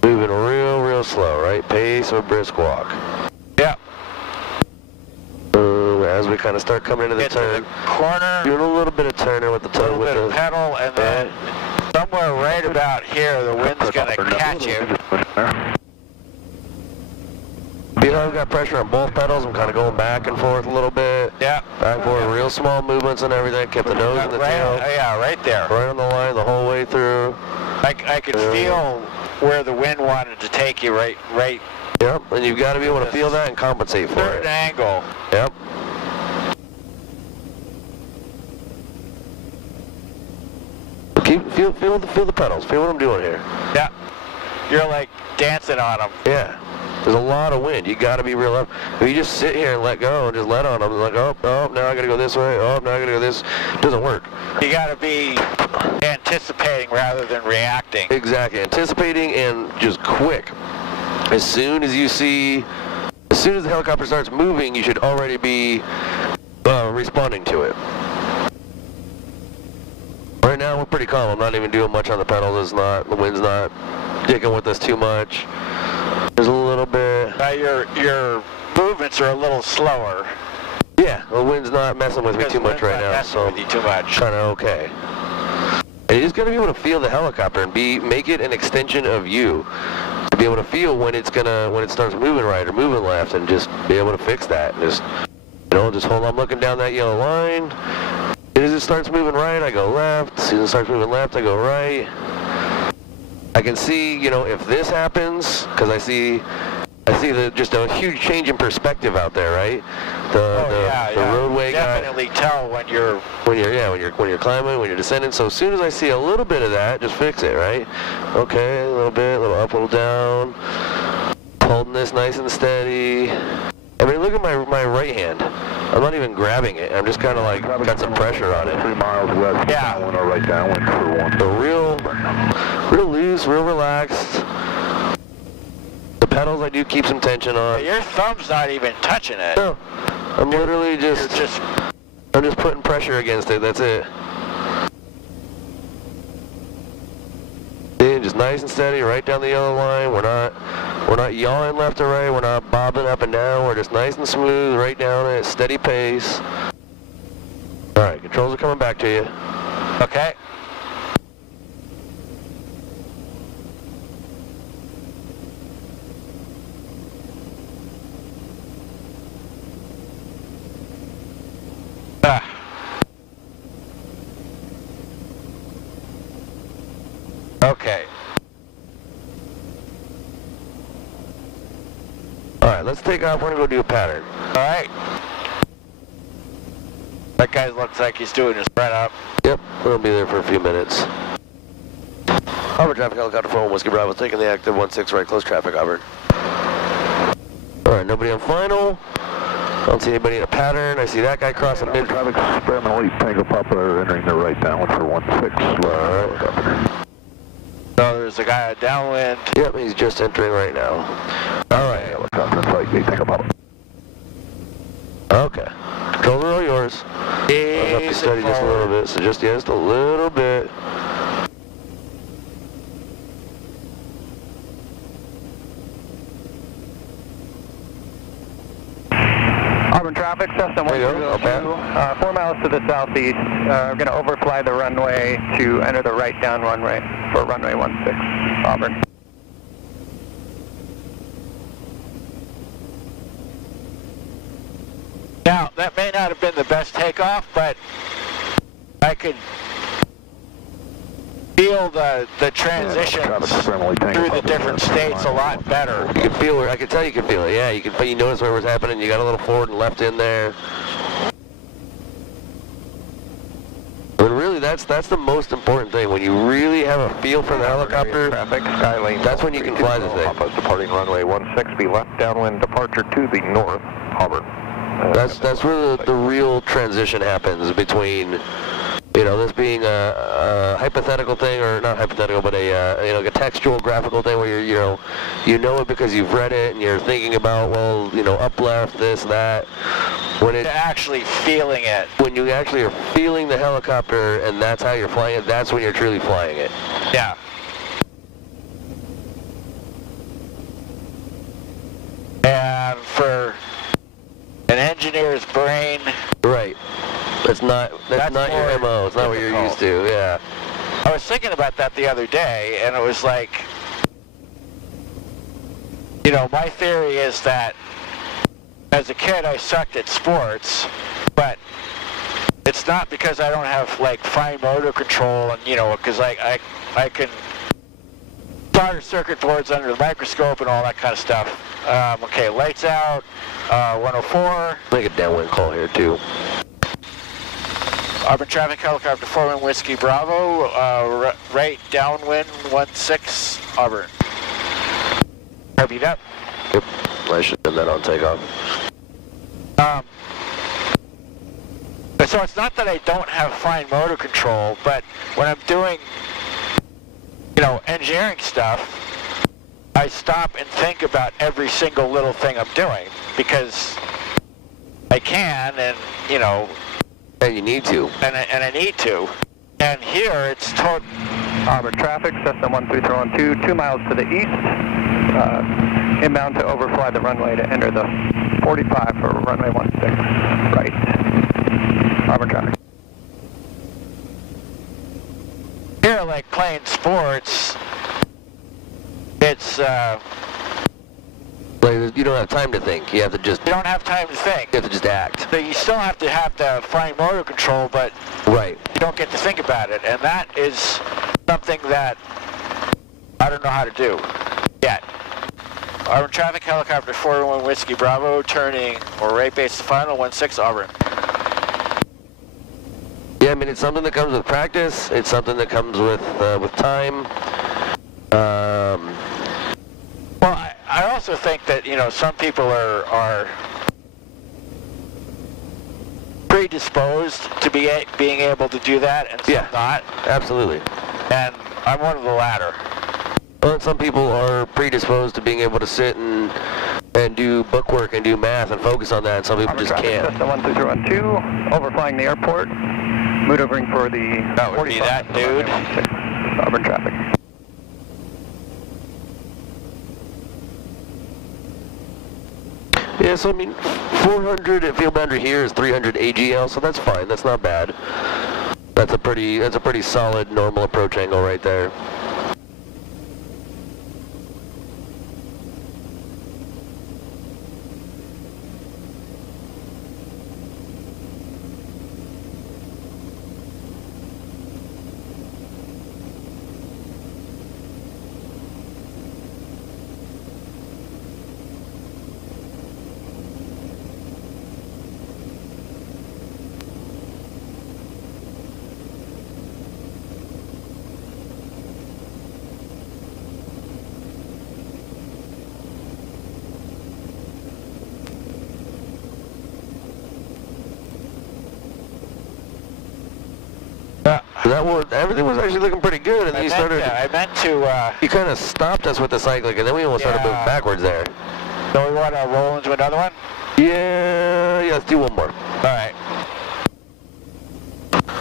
moving real slow, right? Pace or brisk walk. Yeah. As we kind of start coming into the Get to turn, the corner, doing a little bit of turning with the a toe, little with bit the of pedal, and then somewhere right about here, the wind's gonna catch you. feel I've got pressure on both pedals. I'm kind of going back and forth a little bit. Yeah. Back and forth, real small movements and everything. Kept the nose and the tail. Yeah, right there. Right on the line the whole way through. I could feel where the wind wanted to take you right. Yep, and you've got to be able to feel that and compensate for Certain it. angle. Yep. Feel the pedals. Feel what I'm doing here. Yeah. You're like dancing on them. Yeah. There's a lot of wind. You got to be real up. If you just sit here and let go and just let on them, like, oh, now I got to go this way. Oh, now I got to go this. It doesn't work. You got to be anticipating rather than reacting. Exactly. Anticipating and just quick. As soon as the helicopter starts moving, you should already be responding to it. Right now we're pretty calm. I'm not even doing much on the pedals. The wind's not dicking with us too much. There's a little bit. Your movements are a little slower. Yeah, the wind's not messing with me too much right now, so with you too much. Kind of okay. And you just got to be able to feel the helicopter and make it an extension of you. To be able to feel when it starts moving right or moving left, and just be able to fix that. Just hold on, looking down that yellow line. As soon as it starts moving right, I go left. As soon as it starts moving left, I go right. I can see, if this happens, because I see just a huge change in perspective out there, right? The roadway guy. Definitely tell when you're climbing, when you're descending. So as soon as I see a little bit of that, just fix it, right? Okay, a little bit, a little up, a little down. Holding this nice and steady. I mean, look at my right hand. I'm not even grabbing it. I'm just kind of like got some pressure on it. 3 miles west. Yeah. Right downwind for 1. So real loose, real relaxed. The pedals I do keep some tension on. Your thumb's not even touching it. No, I'm literally I'm just putting pressure against it. That's it. See, just nice and steady, right down the yellow line. We're not yawing left or right. We're not bobbing up and down. We're just nice and smooth, right down at a steady pace. All right, controls are coming back to you. Okay. Okay. All right, let's take off. We're gonna go do a pattern. All right. That guy looks like he's doing his spread up. Yep, we'll be there for a few minutes. Auburn traffic helicopter 4 Whiskey Bravo, taking the active 16 right, close traffic, Auburn. All right, nobody on final. I don't see anybody in a pattern. I see that guy crossing mid. Traffic experimental Tango Papa entering the right downwind for 16. All right. So there's a guy downwind. Yep, he's just entering right now. All right. Helicopter flight, Tango Papa. Okay. Controls are all yours. I'll have to steady just a little bit, so just a little bit. Auburn traffic, Cessna 102, 4 miles to the southeast. We're going to overfly the runway to enter the right down runway for runway 16, Auburn. Now, that may not have been the best takeoff, but I could feel the transitions through the different states a lot better. You can feel it. I can tell you can feel it. Yeah, you notice what was happening. You got a little forward and left in there. But really, that's the most important thing. When you really have a feel for the helicopter, that's when you can fly the thing. Departing runway 16, be left downwind departure to the north, Auburn. That's where the real transition happens between You know, this being a hypothetical thing, or not hypothetical, but a you know, like a textual, graphical thing where you know it because you've read it and you're thinking about, well, you know, up left, this, that. When You're actually feeling it. when you actually are feeling the helicopter and that's how you're flying it, that's when you're truly flying it. Yeah. And for an engineer's brain, Right. That's not your more MO. It's not what you're difficult. used to. Yeah. I was thinking about that the other day, and it was like, you know, my theory is that as a kid I sucked at sports, but it's not because I don't have like fine motor control, and you know, because I can solder circuit boards under the microscope and all that kind of stuff. Okay, lights out, 104. Make a downwind call here too. Auburn traffic, helicopter 41 Whiskey Bravo, right downwind 16 Auburn. Repeat up. Yep. I should have done that on takeoff. So it's not that I don't have fine motor control, but when I'm doing, you know, engineering stuff, I stop and think about every single little thing I'm doing because I can, and you know, And you need to. and I need to. And here it's total. Auburn traffic, Cessna 13312, 2 miles to the east, inbound to overfly the runway to enter the 45 for runway 16, right. Auburn traffic. Here, like playing sports, it's Like, you don't have time to think. You have to just you don't have time to think. you have to just act. So you still have the fine motor control, but Right. you don't get to think about it, and that is something that I don't know how to do yet. Auburn traffic, helicopter 41 Whiskey Bravo, turning or right base to final 16 Auburn. Yeah, I mean, it's something that comes with practice. It's something that comes with time. Well, I also think that, you know, some people are predisposed to being able to do that, and some Yeah. not. Absolutely. And I'm one of the latter. Well, and some people are predisposed to being able to sit and do bookwork and do math and focus on that, and some people Auburn just traffic, can't. Cessna 13312, overflying the airport, maneuvering for the That would be 45 that for runway dude. 16, Auburn traffic. Yeah, so I mean, 400 at field boundary here is 300 AGL, so that's fine. That's not bad. That's a pretty solid normal approach angle right there. Everything was actually looking pretty good, and then you You kind of stopped us with the cyclic, and then we almost started moving backwards there. So we want to roll into another one? Yeah, let's do one more. All right.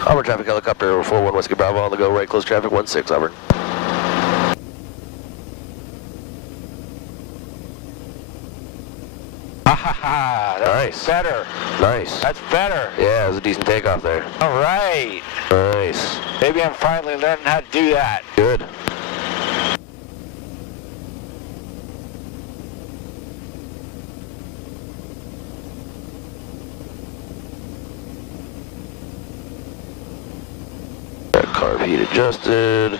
Auburn traffic, helicopter 41 Whiskey Bravo on the go, right close traffic 16 Auburn. Ha ha ha. That's Nice. better. Nice. That's better. Yeah, it was a decent takeoff there. All right. Nice. Maybe I'm finally learning how to do that. Good. Got carb heat adjusted.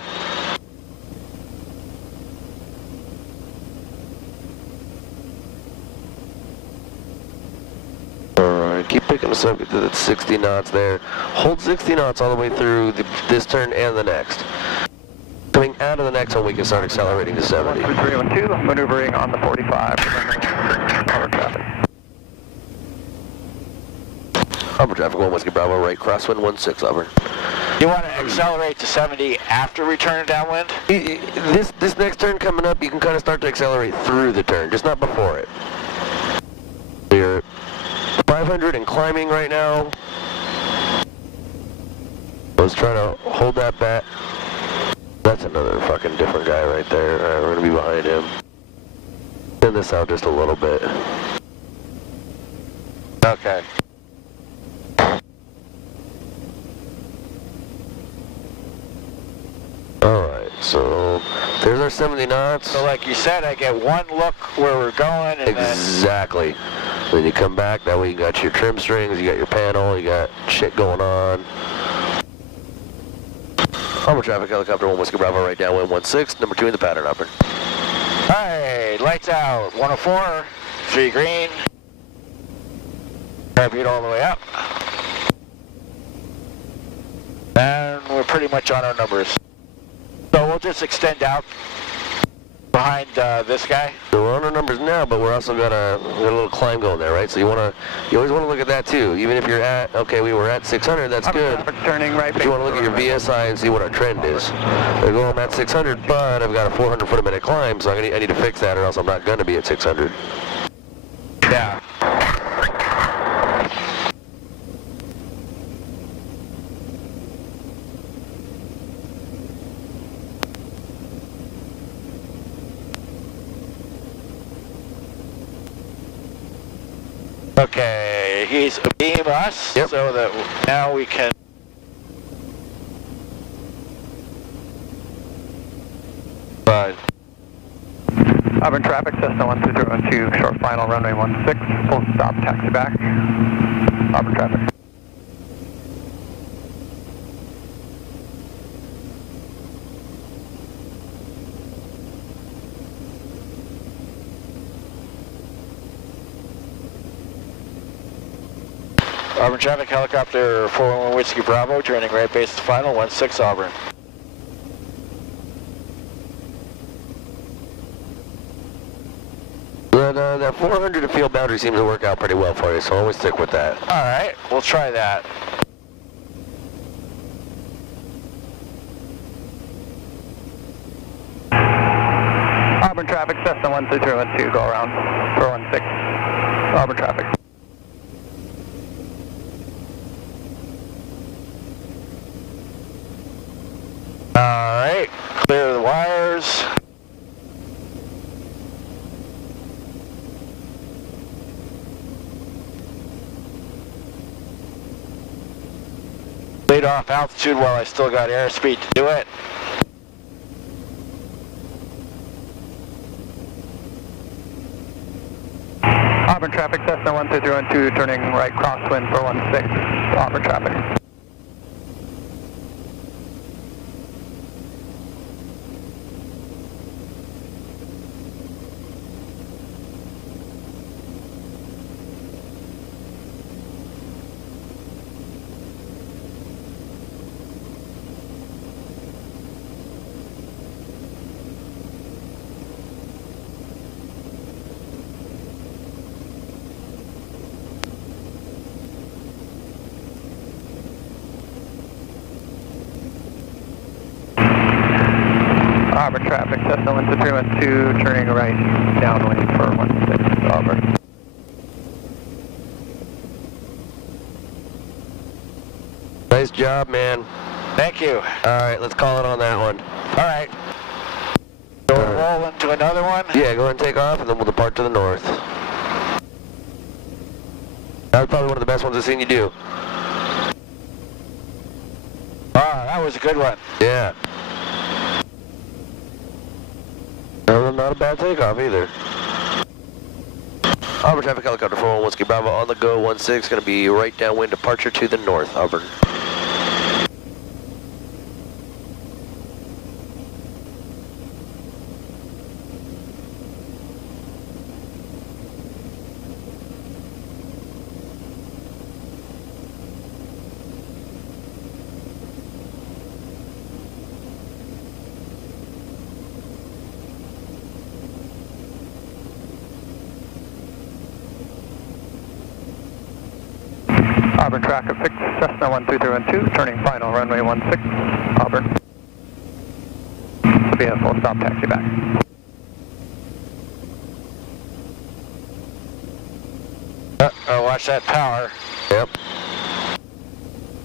Alright, keep picking us up to that 60 knots there. Hold 60 knots all the way through this turn and the next. Coming out of the next one, we can start accelerating to 70. 13312, maneuvering on the 45. Auburn traffic. Auburn traffic 1 Whiskey Bravo, right crosswind 16 Auburn. You want to accelerate to 70 after we turn downwind? This next turn coming up, you can kind of start to accelerate through the turn, just not before it. You're 500 and climbing right now. Let's try to hold that back. That's another fucking different guy right there. Alright, we're gonna be behind him. Send this out just a little bit. Okay. Alright, so there's our 70 knots. So like you said, I get one look where we're going and Exactly. Then you come back, that way you got your trim strings, you got your panel, you got shit going on. Harbor traffic, helicopter 1 Whiskey Bravo, right downwind 16, number 2 in the pattern, Auburn. Alright, lights out, 104, 3 green. Beat all the way up. And we're pretty much on our numbers. So we'll just extend out behind this guy. So we're on our numbers now, but we're also got a little climb going there, right? So you always want to look at that too. Even if you're at, okay, we were at 600, that's good. Turning right. But you want to look at your VSI and see what our trend is. They're going at 600, but I've got a 400 foot a minute climb, so I need to fix that, or else I'm not going to be at 600. Yeah. Okay, he's beam us, yep. So that now we can. Auburn traffic, Cessna 12012, short final runway 16, full stop, taxi back. Auburn traffic. Auburn traffic, helicopter 411 Whiskey Bravo, turning right base to final, 16 Auburn. That 400 to field boundary seems to work out pretty well for you, so always stick with that. Alright, we'll try that. Auburn traffic, Cessna 12312, go around 416. Auburn traffic. Alright, clear the wires. Lead off altitude while I still got airspeed to do it. Auburn traffic, Cessna 12312, turning right crosswind for 16. Auburn traffic. Auburn traffic, Cessna 12312, turning right downwind for 16, Auburn. Nice job, man. Thank you. Alright, let's call it on that one. Alright. So we'll roll into another one? Yeah, go ahead and take off, and then we'll depart to the north. That was probably one of the best ones I've seen you do. Ah, that was a good one. Yeah. No, not a bad takeoff either. Auburn traffic, helicopter 411 Whiskey Bravo on the go, 16, going to be right downwind departure to the north, Auburn. Auburn Auburn traffic, Cessna 12312, turning final, runway 16, Auburn. Vehicle stop taxi back. Watch that power. Yep.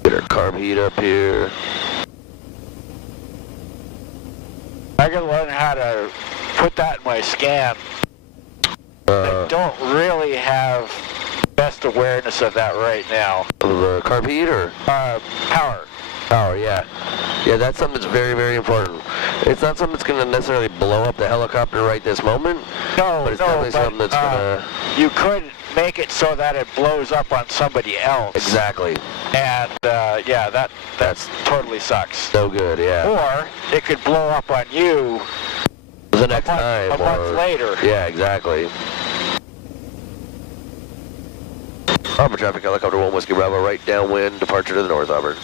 Get our carb heat up here. I gotta learn how to put that in my scan. I don't really have best awareness of that right now. The carb heat or? Power. Power, yeah. Yeah, that's something that's very, very important. It's not something that's going to necessarily blow up the helicopter right this moment. No, but it's definitely something that's going to... You could make it so that it blows up on somebody else. Exactly. And, yeah, that's totally sucks. No good, yeah. Or it could blow up on you the next time. A month later. Yeah, exactly. Auburn traffic, helicopter 1 Whiskey Bravo, right downwind, departure to the north, Auburn.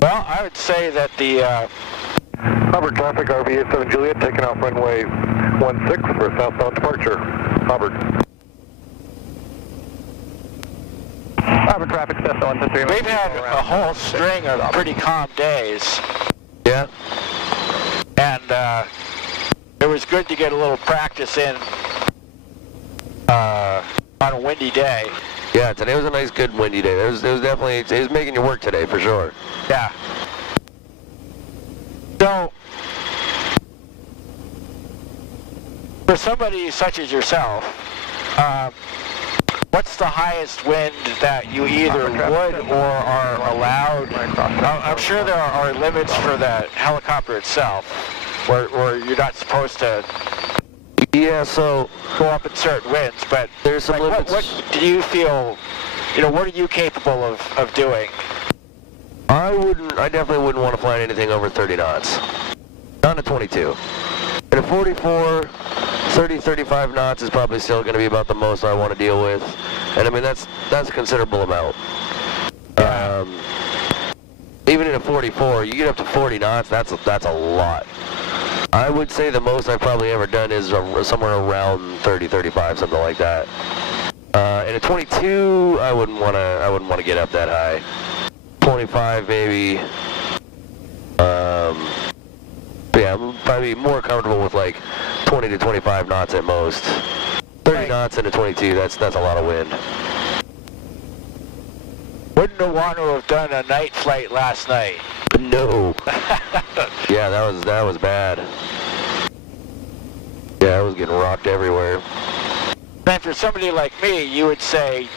Well, I would say that the... Auburn traffic, RV87 Juliet, taking off runway 16 for southbound departure. Auburn. Auburn traffic, Cessna 123. We've had a whole string of pretty calm days. Yeah. And it was good to get a little practice in on a windy day. Yeah, today was a nice, good windy day. It was definitely, it was making you work today, for sure. Yeah. So, for somebody such as yourself, what's the highest wind that you either would or are allowed? I'm sure there are limits for the helicopter itself, where you're not supposed to Yeah, so... go up in certain winds, but there's some limits. What do you feel, what are you capable of doing? I definitely wouldn't want to fly anything over 30 knots. Not a 22. At a 44, 30, 35 knots is probably still going to be about the most I want to deal with. And I mean, that's a considerable amount. Even in a 44, you get up to 40 knots, that's a lot. I would say the most I've probably ever done is somewhere around 30, 35, something like that. In a 22, I wouldn't want to get up that high. 25 maybe. Yeah, I'm probably more comfortable with like 20 to 25 knots at most. 30 knots in a 22, that's a lot of wind. Wouldn't have want to have done a night flight last night. No. Yeah, that was bad. Yeah, I was getting rocked everywhere. And for somebody like me, you would say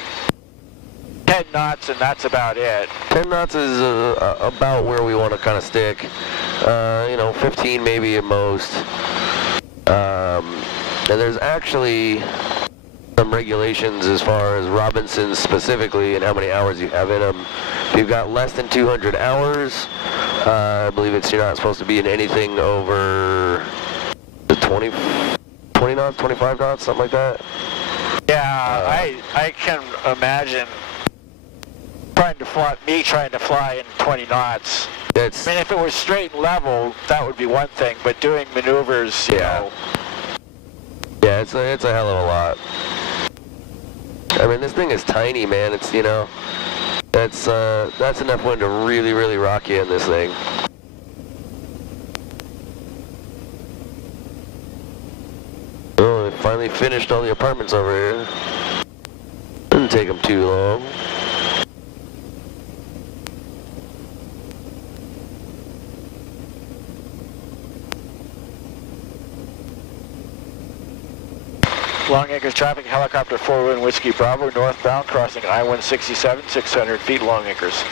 10 knots and that's about it. 10 knots is about where we want to kind of stick. 15 maybe at most. And there's actually some regulations as far as Robinsons specifically and how many hours you have in them. If you've got less than 200 hours, I believe you're not supposed to be in anything over the 20 knots, 25 knots, something like that. Yeah, I can imagine trying to fly in 20 knots. I mean, if it was straight and level, that would be one thing, but doing maneuvers, you know. Yeah, it's a hell of a lot. I mean, this thing is tiny, man. It's, that's enough wind to really, really rock you in this thing. Oh, I finally finished all the apartments over here. Didn't take them too long. Long Acres traffic, helicopter 41 Whiskey Bravo, northbound, crossing I-167, 600 feet, Long Acres.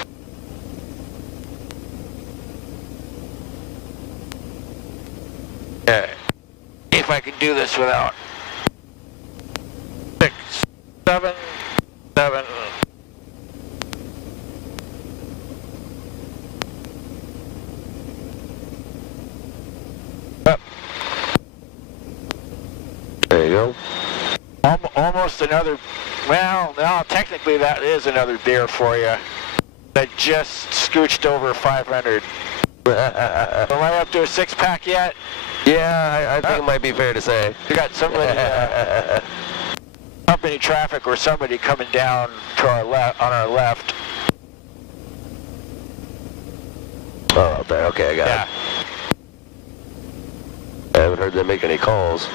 If I can do this without 6, 7, 7. Up. There you go. Almost another, well, no, technically that is another beer for you. That just scooched over 500. Am I up to a 6-pack yet? Yeah, I think it might be fair to say. We got somebody, company traffic or somebody coming down to our left, on our left. Oh, out there. Okay, I got Yeah. it. I haven't heard them make any calls.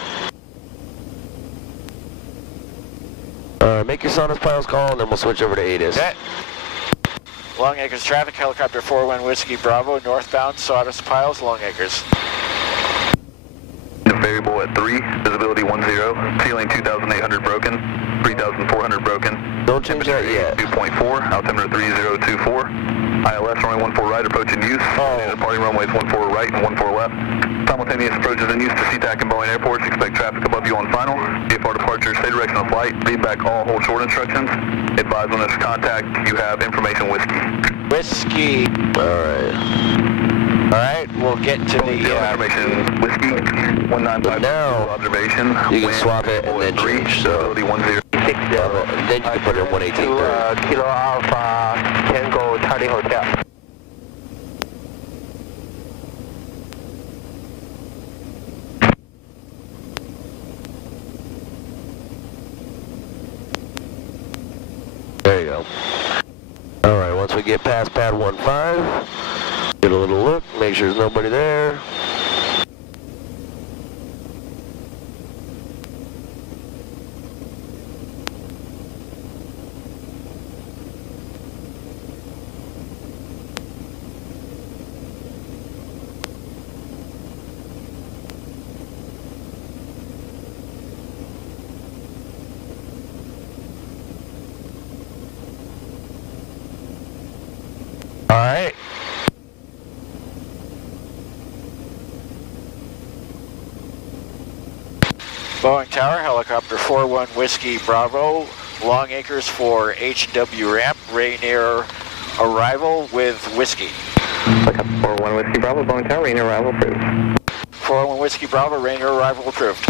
Alright, make your Sonus Piles call, and then we'll switch over to ATIS. Okay. Long Acres traffic, helicopter 41 Whiskey Bravo, northbound, Sawdust Piles, Long Acres. Variable at 3, visibility 10, ceiling 2,800 broken, 3,400 broken. Don't change that yet. 2.4, altimeter 3024. ILS runway 14 right, approach in use. Departing runways 14 right and 14 left. Simultaneous approaches in use to SeaTac and Boeing airports. Expect traffic above you on final. VFR departure, stay directional flight. Feedback all hold short instructions. Advise when there's contact, you have information whiskey. Whiskey. Alright. Alright, we'll get to the, Information whiskey, 195 now, observation. you can wind swap it and then 3, change, so. visibility 10. And then you can put it in 118.3. Kilo Alpha, Tango Charlie Hotel. There you go. Alright, once we get past pad 15, get a little look, make sure there's nobody there. alright. Boeing Tower, helicopter 41 Whiskey Bravo, Long Acres for HW ramp, Rainier arrival with Whiskey. Helicopter 41 Whiskey Bravo, Boeing Tower, Rainier arrival approved. 41 Whiskey Bravo, Rainier arrival approved.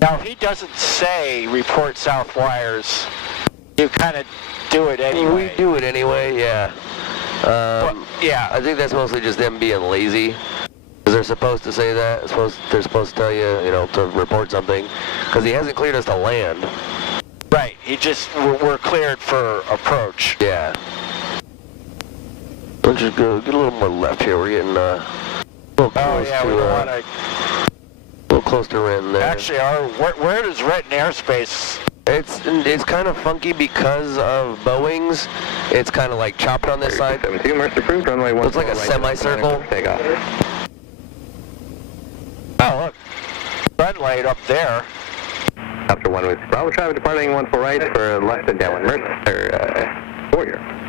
Now, he doesn't say report south wires. You kind of do it anyway. We do it anyway, yeah. Yeah. I think that's mostly just them being lazy. Because they're supposed to say that. They're supposed to tell you, you know, to report something. Because he hasn't cleared us to land. Right. He just, we're cleared for approach. Yeah. Let's just go, get a little more left here. We're getting a little close Yeah, to, we don't want to. a little close to Ren there. Actually, where does Renton airspace? It's kind of funky because of Boeing's. It's kind of like chopped on this side. 72, Mercer approved, runway 14 Looks like a right, semicircle. Takeoff. Oh, look. Runway up there. After 1 Whiskey Bravo, traffic departing 14 right for left and downwind Mercer, Warrior.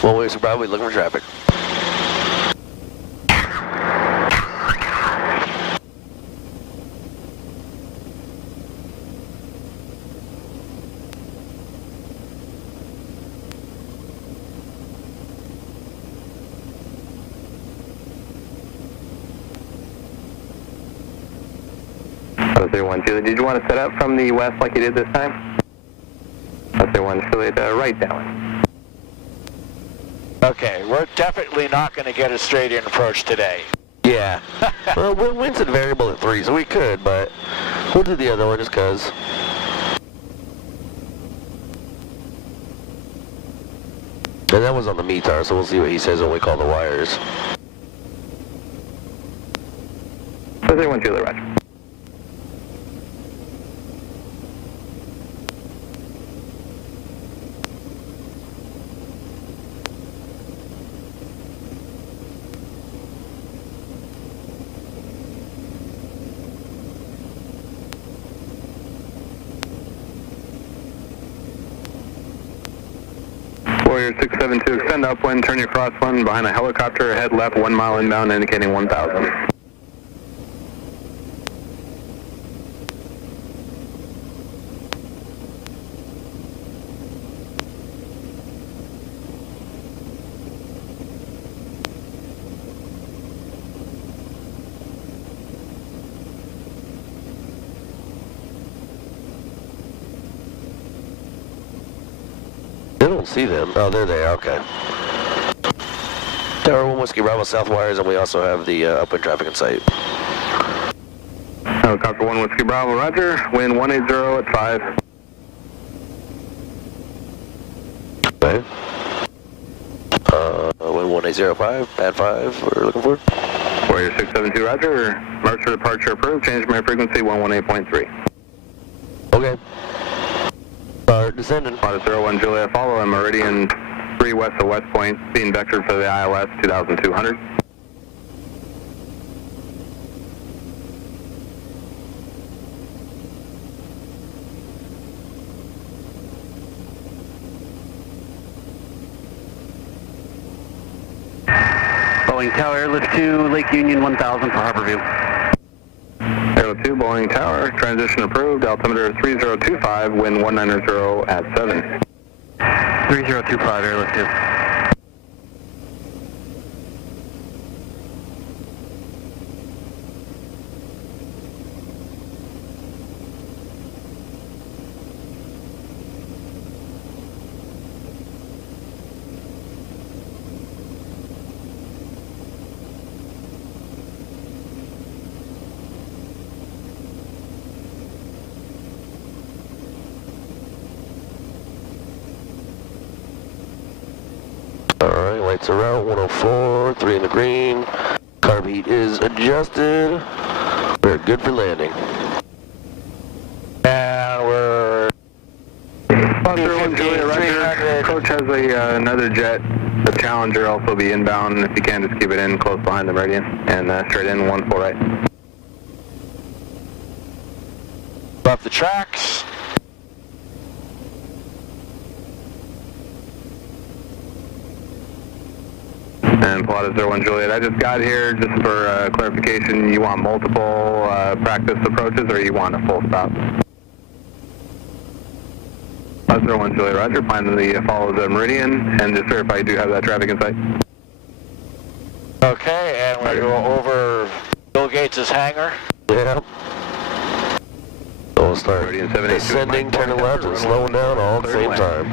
Well, we're probably looking for traffic. Did you want to set up from the west like you did this time? 01 Juliet, right down. Okay, we're definitely not going to get a straight-in approach today. Yeah. Well, wind's at variable at 3, so we could, but we'll do the other one just because. And that was on the METAR, so we'll see what he says when we call the wires. 01 Juliet, roger. Warrior 672, extend upwind, turn your crosswind behind a helicopter, head left 1 mile inbound, indicating 1,000. don't see them. Oh, there they are, okay. Tower 1 Whiskey Bravo south wires, and we also have the upwind traffic in sight. Helicopter 1 Whiskey Bravo, roger. Wind 180 at 5. Okay. Wind 1805, pad 5, we're looking for. Warrior 672, roger. March for departure approved. Change my frequency 118.3. Okay. Start descending. Pilot 01 Juliet, follow and Meridian 3 west of West Point, being vectored for the ILS 2200. Boeing Tower, Airlift 2, Lake Union 1000 for Harborview. Airlift 2, Boeing Tower, transition approved, altimeter 3025, wind 190 at 7. 3025, Airlift 2. Alright, lights are out, 104, 3 in the green. Carb heat is adjusted. We're good for landing. And we're... Foster 1 Juliet, roger. Coach has another jet, the Challenger, also be inbound. If you can, just keep it in close behind the Meridian. And straight in, 14 right. Off the tracks. And Pilatus 01 Juliet, I just got here just for clarification. You want multiple practice approaches or you want a full stop? Pilatus 01 Juliet, roger. Plan to follow the Meridian and just verify you do have that traffic in sight. Okay, and we go over Bill Gates' hangar. Yeah. So we'll start Meridian 782. descending, turning left, and slowing down all at the same time.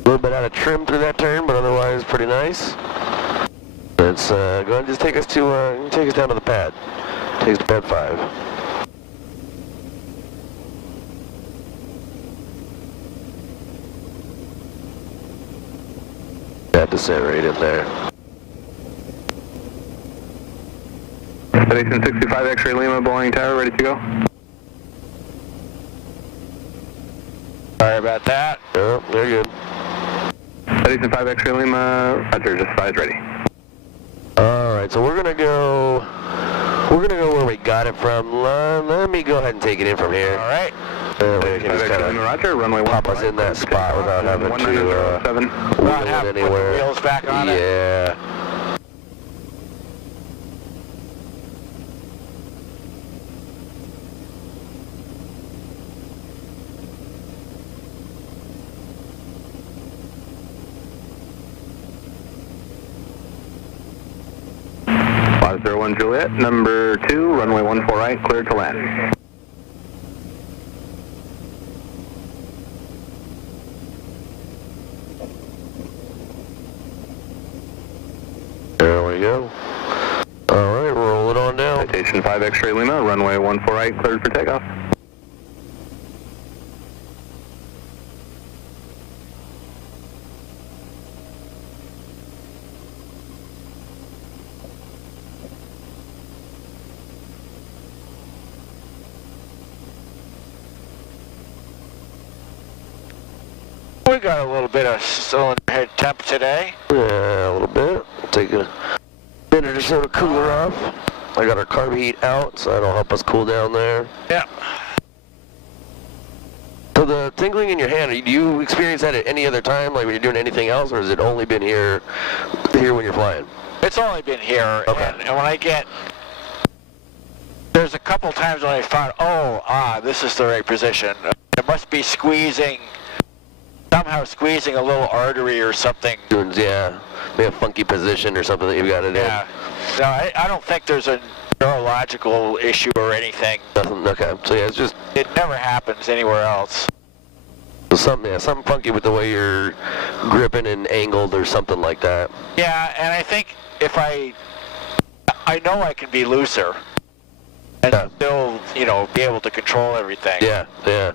A little bit out of trim through that turn, but otherwise pretty nice. Let's go ahead and just take us down to the pad. Take us to pad 5. That descent right in there. Station 65 X-ray Lima, Boeing Tower, ready to go. Sorry about that. Yeah, they're good. Station 5 X-ray Lima, roger, just size ready. Alright, so we're gonna go where we got it from. Let me go ahead and take it in from here. Alright. We can just kind of roger, runway pop us in that spot without having to wheel it anywhere. Put the wheels back on it. Yeah. Pilatus 01 Juliet, number 2, runway 14 right, cleared to land. There we go. Alright, roll it on down. Citation 5 X-ray Lima, runway 14 right, cleared for takeoff. We got a little bit of cylinder head temp today. Yeah, a little bit. Take a minute or so to cool her off. I got our carb heat out, so that'll help us cool down there. Yeah. So the tingling in your hand, do you experience that at any other time, like when you're doing anything else, or has it only been here when you're flying? It's only been here, Okay. and when I get, there's a couple times when I found, this is the right position. It must be squeezing, somehow squeezing a little artery or something. Yeah, maybe a funky position or something that you've got it Yeah. No, I don't think there's a neurological issue or anything. in. Nothing, okay, so yeah, it's just It never happens anywhere else. something, yeah, something funky with the way you're gripping and angled or something like that. Yeah, and I think if I know I can be looser and Yeah. still, you know, be able to control everything. Yeah, yeah.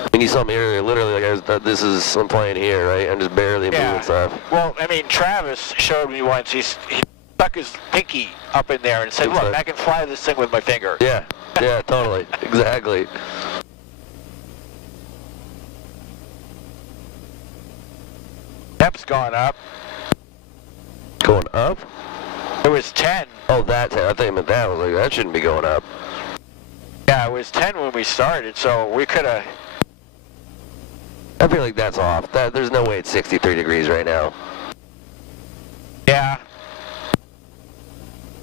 I mean, you saw me earlier, literally, like, I'm playing here, right? I'm just barely moving stuff. Well, I mean, Travis showed me once, he stuck his pinky up in there and said, look, I can fly this thing with my finger. Yeah, yeah, totally, exactly. Depth's gone up. Going up? It was 10. Oh, that, I think I meant that. I was like, that shouldn't be going up. Yeah, it was 10 when we started, so we could have... I feel like that's off. There's no way it's 63 degrees right now. Yeah.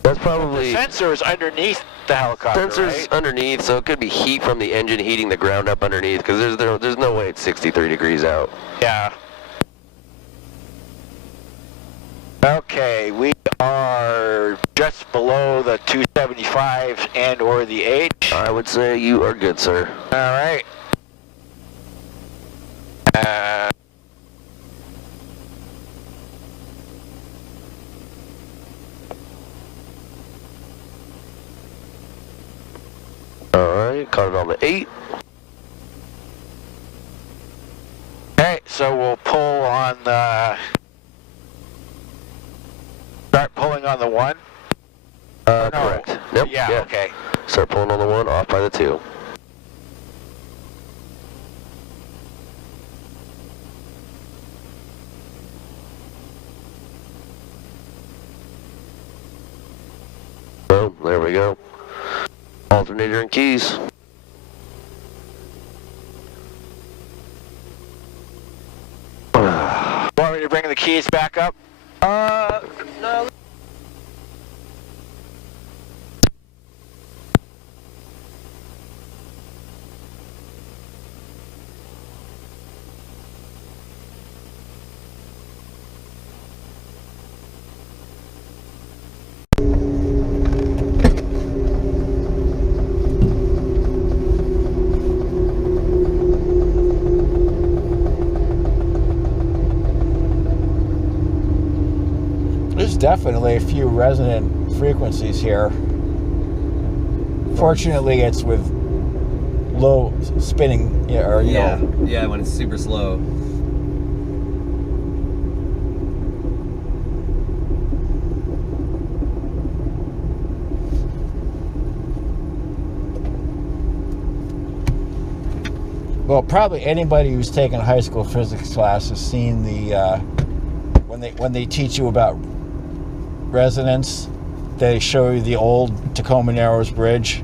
That's probably... The sensor is underneath the helicopter, Sensor's right? underneath, so it could be heat from the engine heating the ground up underneath, because there's no way it's 63 degrees out. Yeah. Okay, we are just below the 275 and or the H. I would say you are good, sir. All right. Alright, caught it on the 8. Okay, so we'll pull on the... Start pulling on the 1? No. Correct. Yep, Yeah, okay. Start pulling on the 1, off by the 2. Boom, there we go. Alternator and keys. Want me to bring the keys back up? No. There's definitely a few resonant frequencies here. Fortunately, it's with low spinning, or you know. Yeah, when it's super slow. Well, probably anybody who's taken a high school physics class has seen the when they teach you about resonance, they show you the old Tacoma Narrows Bridge.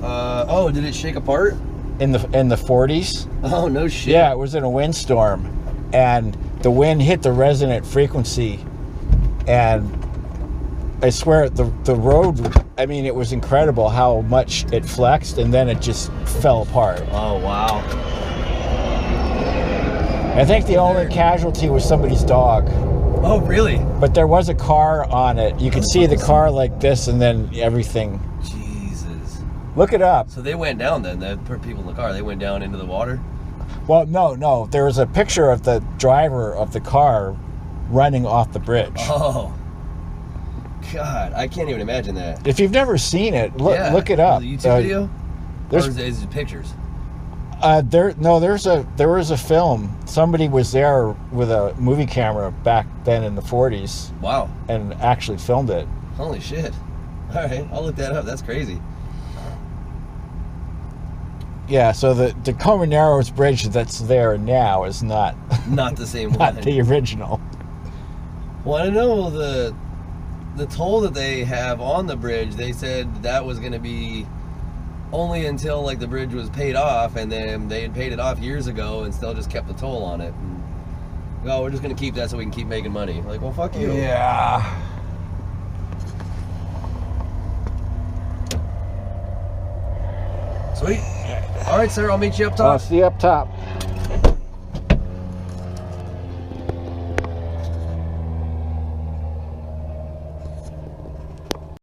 Oh, did it shake apart? In the 40s. Oh, no shit. Yeah, it was in a windstorm, and the wind hit the resonant frequency, and I swear the road, I mean, it was incredible how much it flexed, and then it just fell apart. Oh, wow. I think the only casualty was somebody's dog. Oh, really? But there was a car on it. You could see the car like this, and then everything. Jesus. Look it up. So they went down then, the people in the car, they went down into the water? Well, no. There was a picture of the driver of the car running off the bridge. Oh. God, I can't even imagine that. If you've never seen it, look it up. The YouTube video? Or There's is it pictures? there was a film. Somebody was there with a movie camera back then in the 40s. Wow. And actually filmed it. Holy shit. All right, I'll look that up. That's crazy. Yeah, so the Tacoma Narrows Bridge that's there now is not the same not one. the original. Well, I know the toll that they have on the bridge, they said that was going to be only until like the bridge was paid off, and then they had paid it off years ago and still just kept the toll on it. And, well, we're just going to keep that so we can keep making money. Like, well, fuck you. Yeah. Sweet. All right, sir. I'll meet you up I'll top. see you up top.